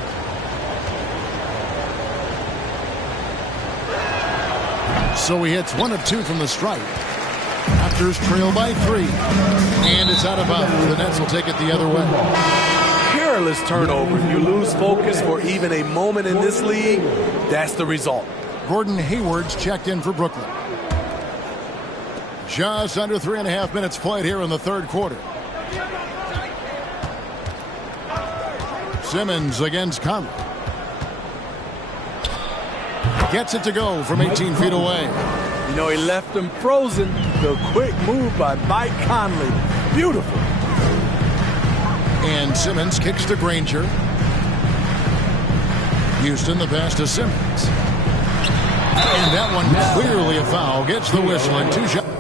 So he hits 1 of 2 from the stripe. Raptors trail by 3. And it's out of bounds. The Nets will take it the other way. Careless turnover. You lose focus for even a moment in this league, that's the result. Gordon Hayward's checked in for Brooklyn. Just under 3.5 minutes played here in the third quarter. Simmons against Conley. Gets it to go from 18 feet away. You know, he left him frozen. The quick move by Mike Conley. Beautiful. And Simmons kicks to Granger. Houston the pass to Simmons. And that one clearly a foul. Gets the whistle and 2 shots.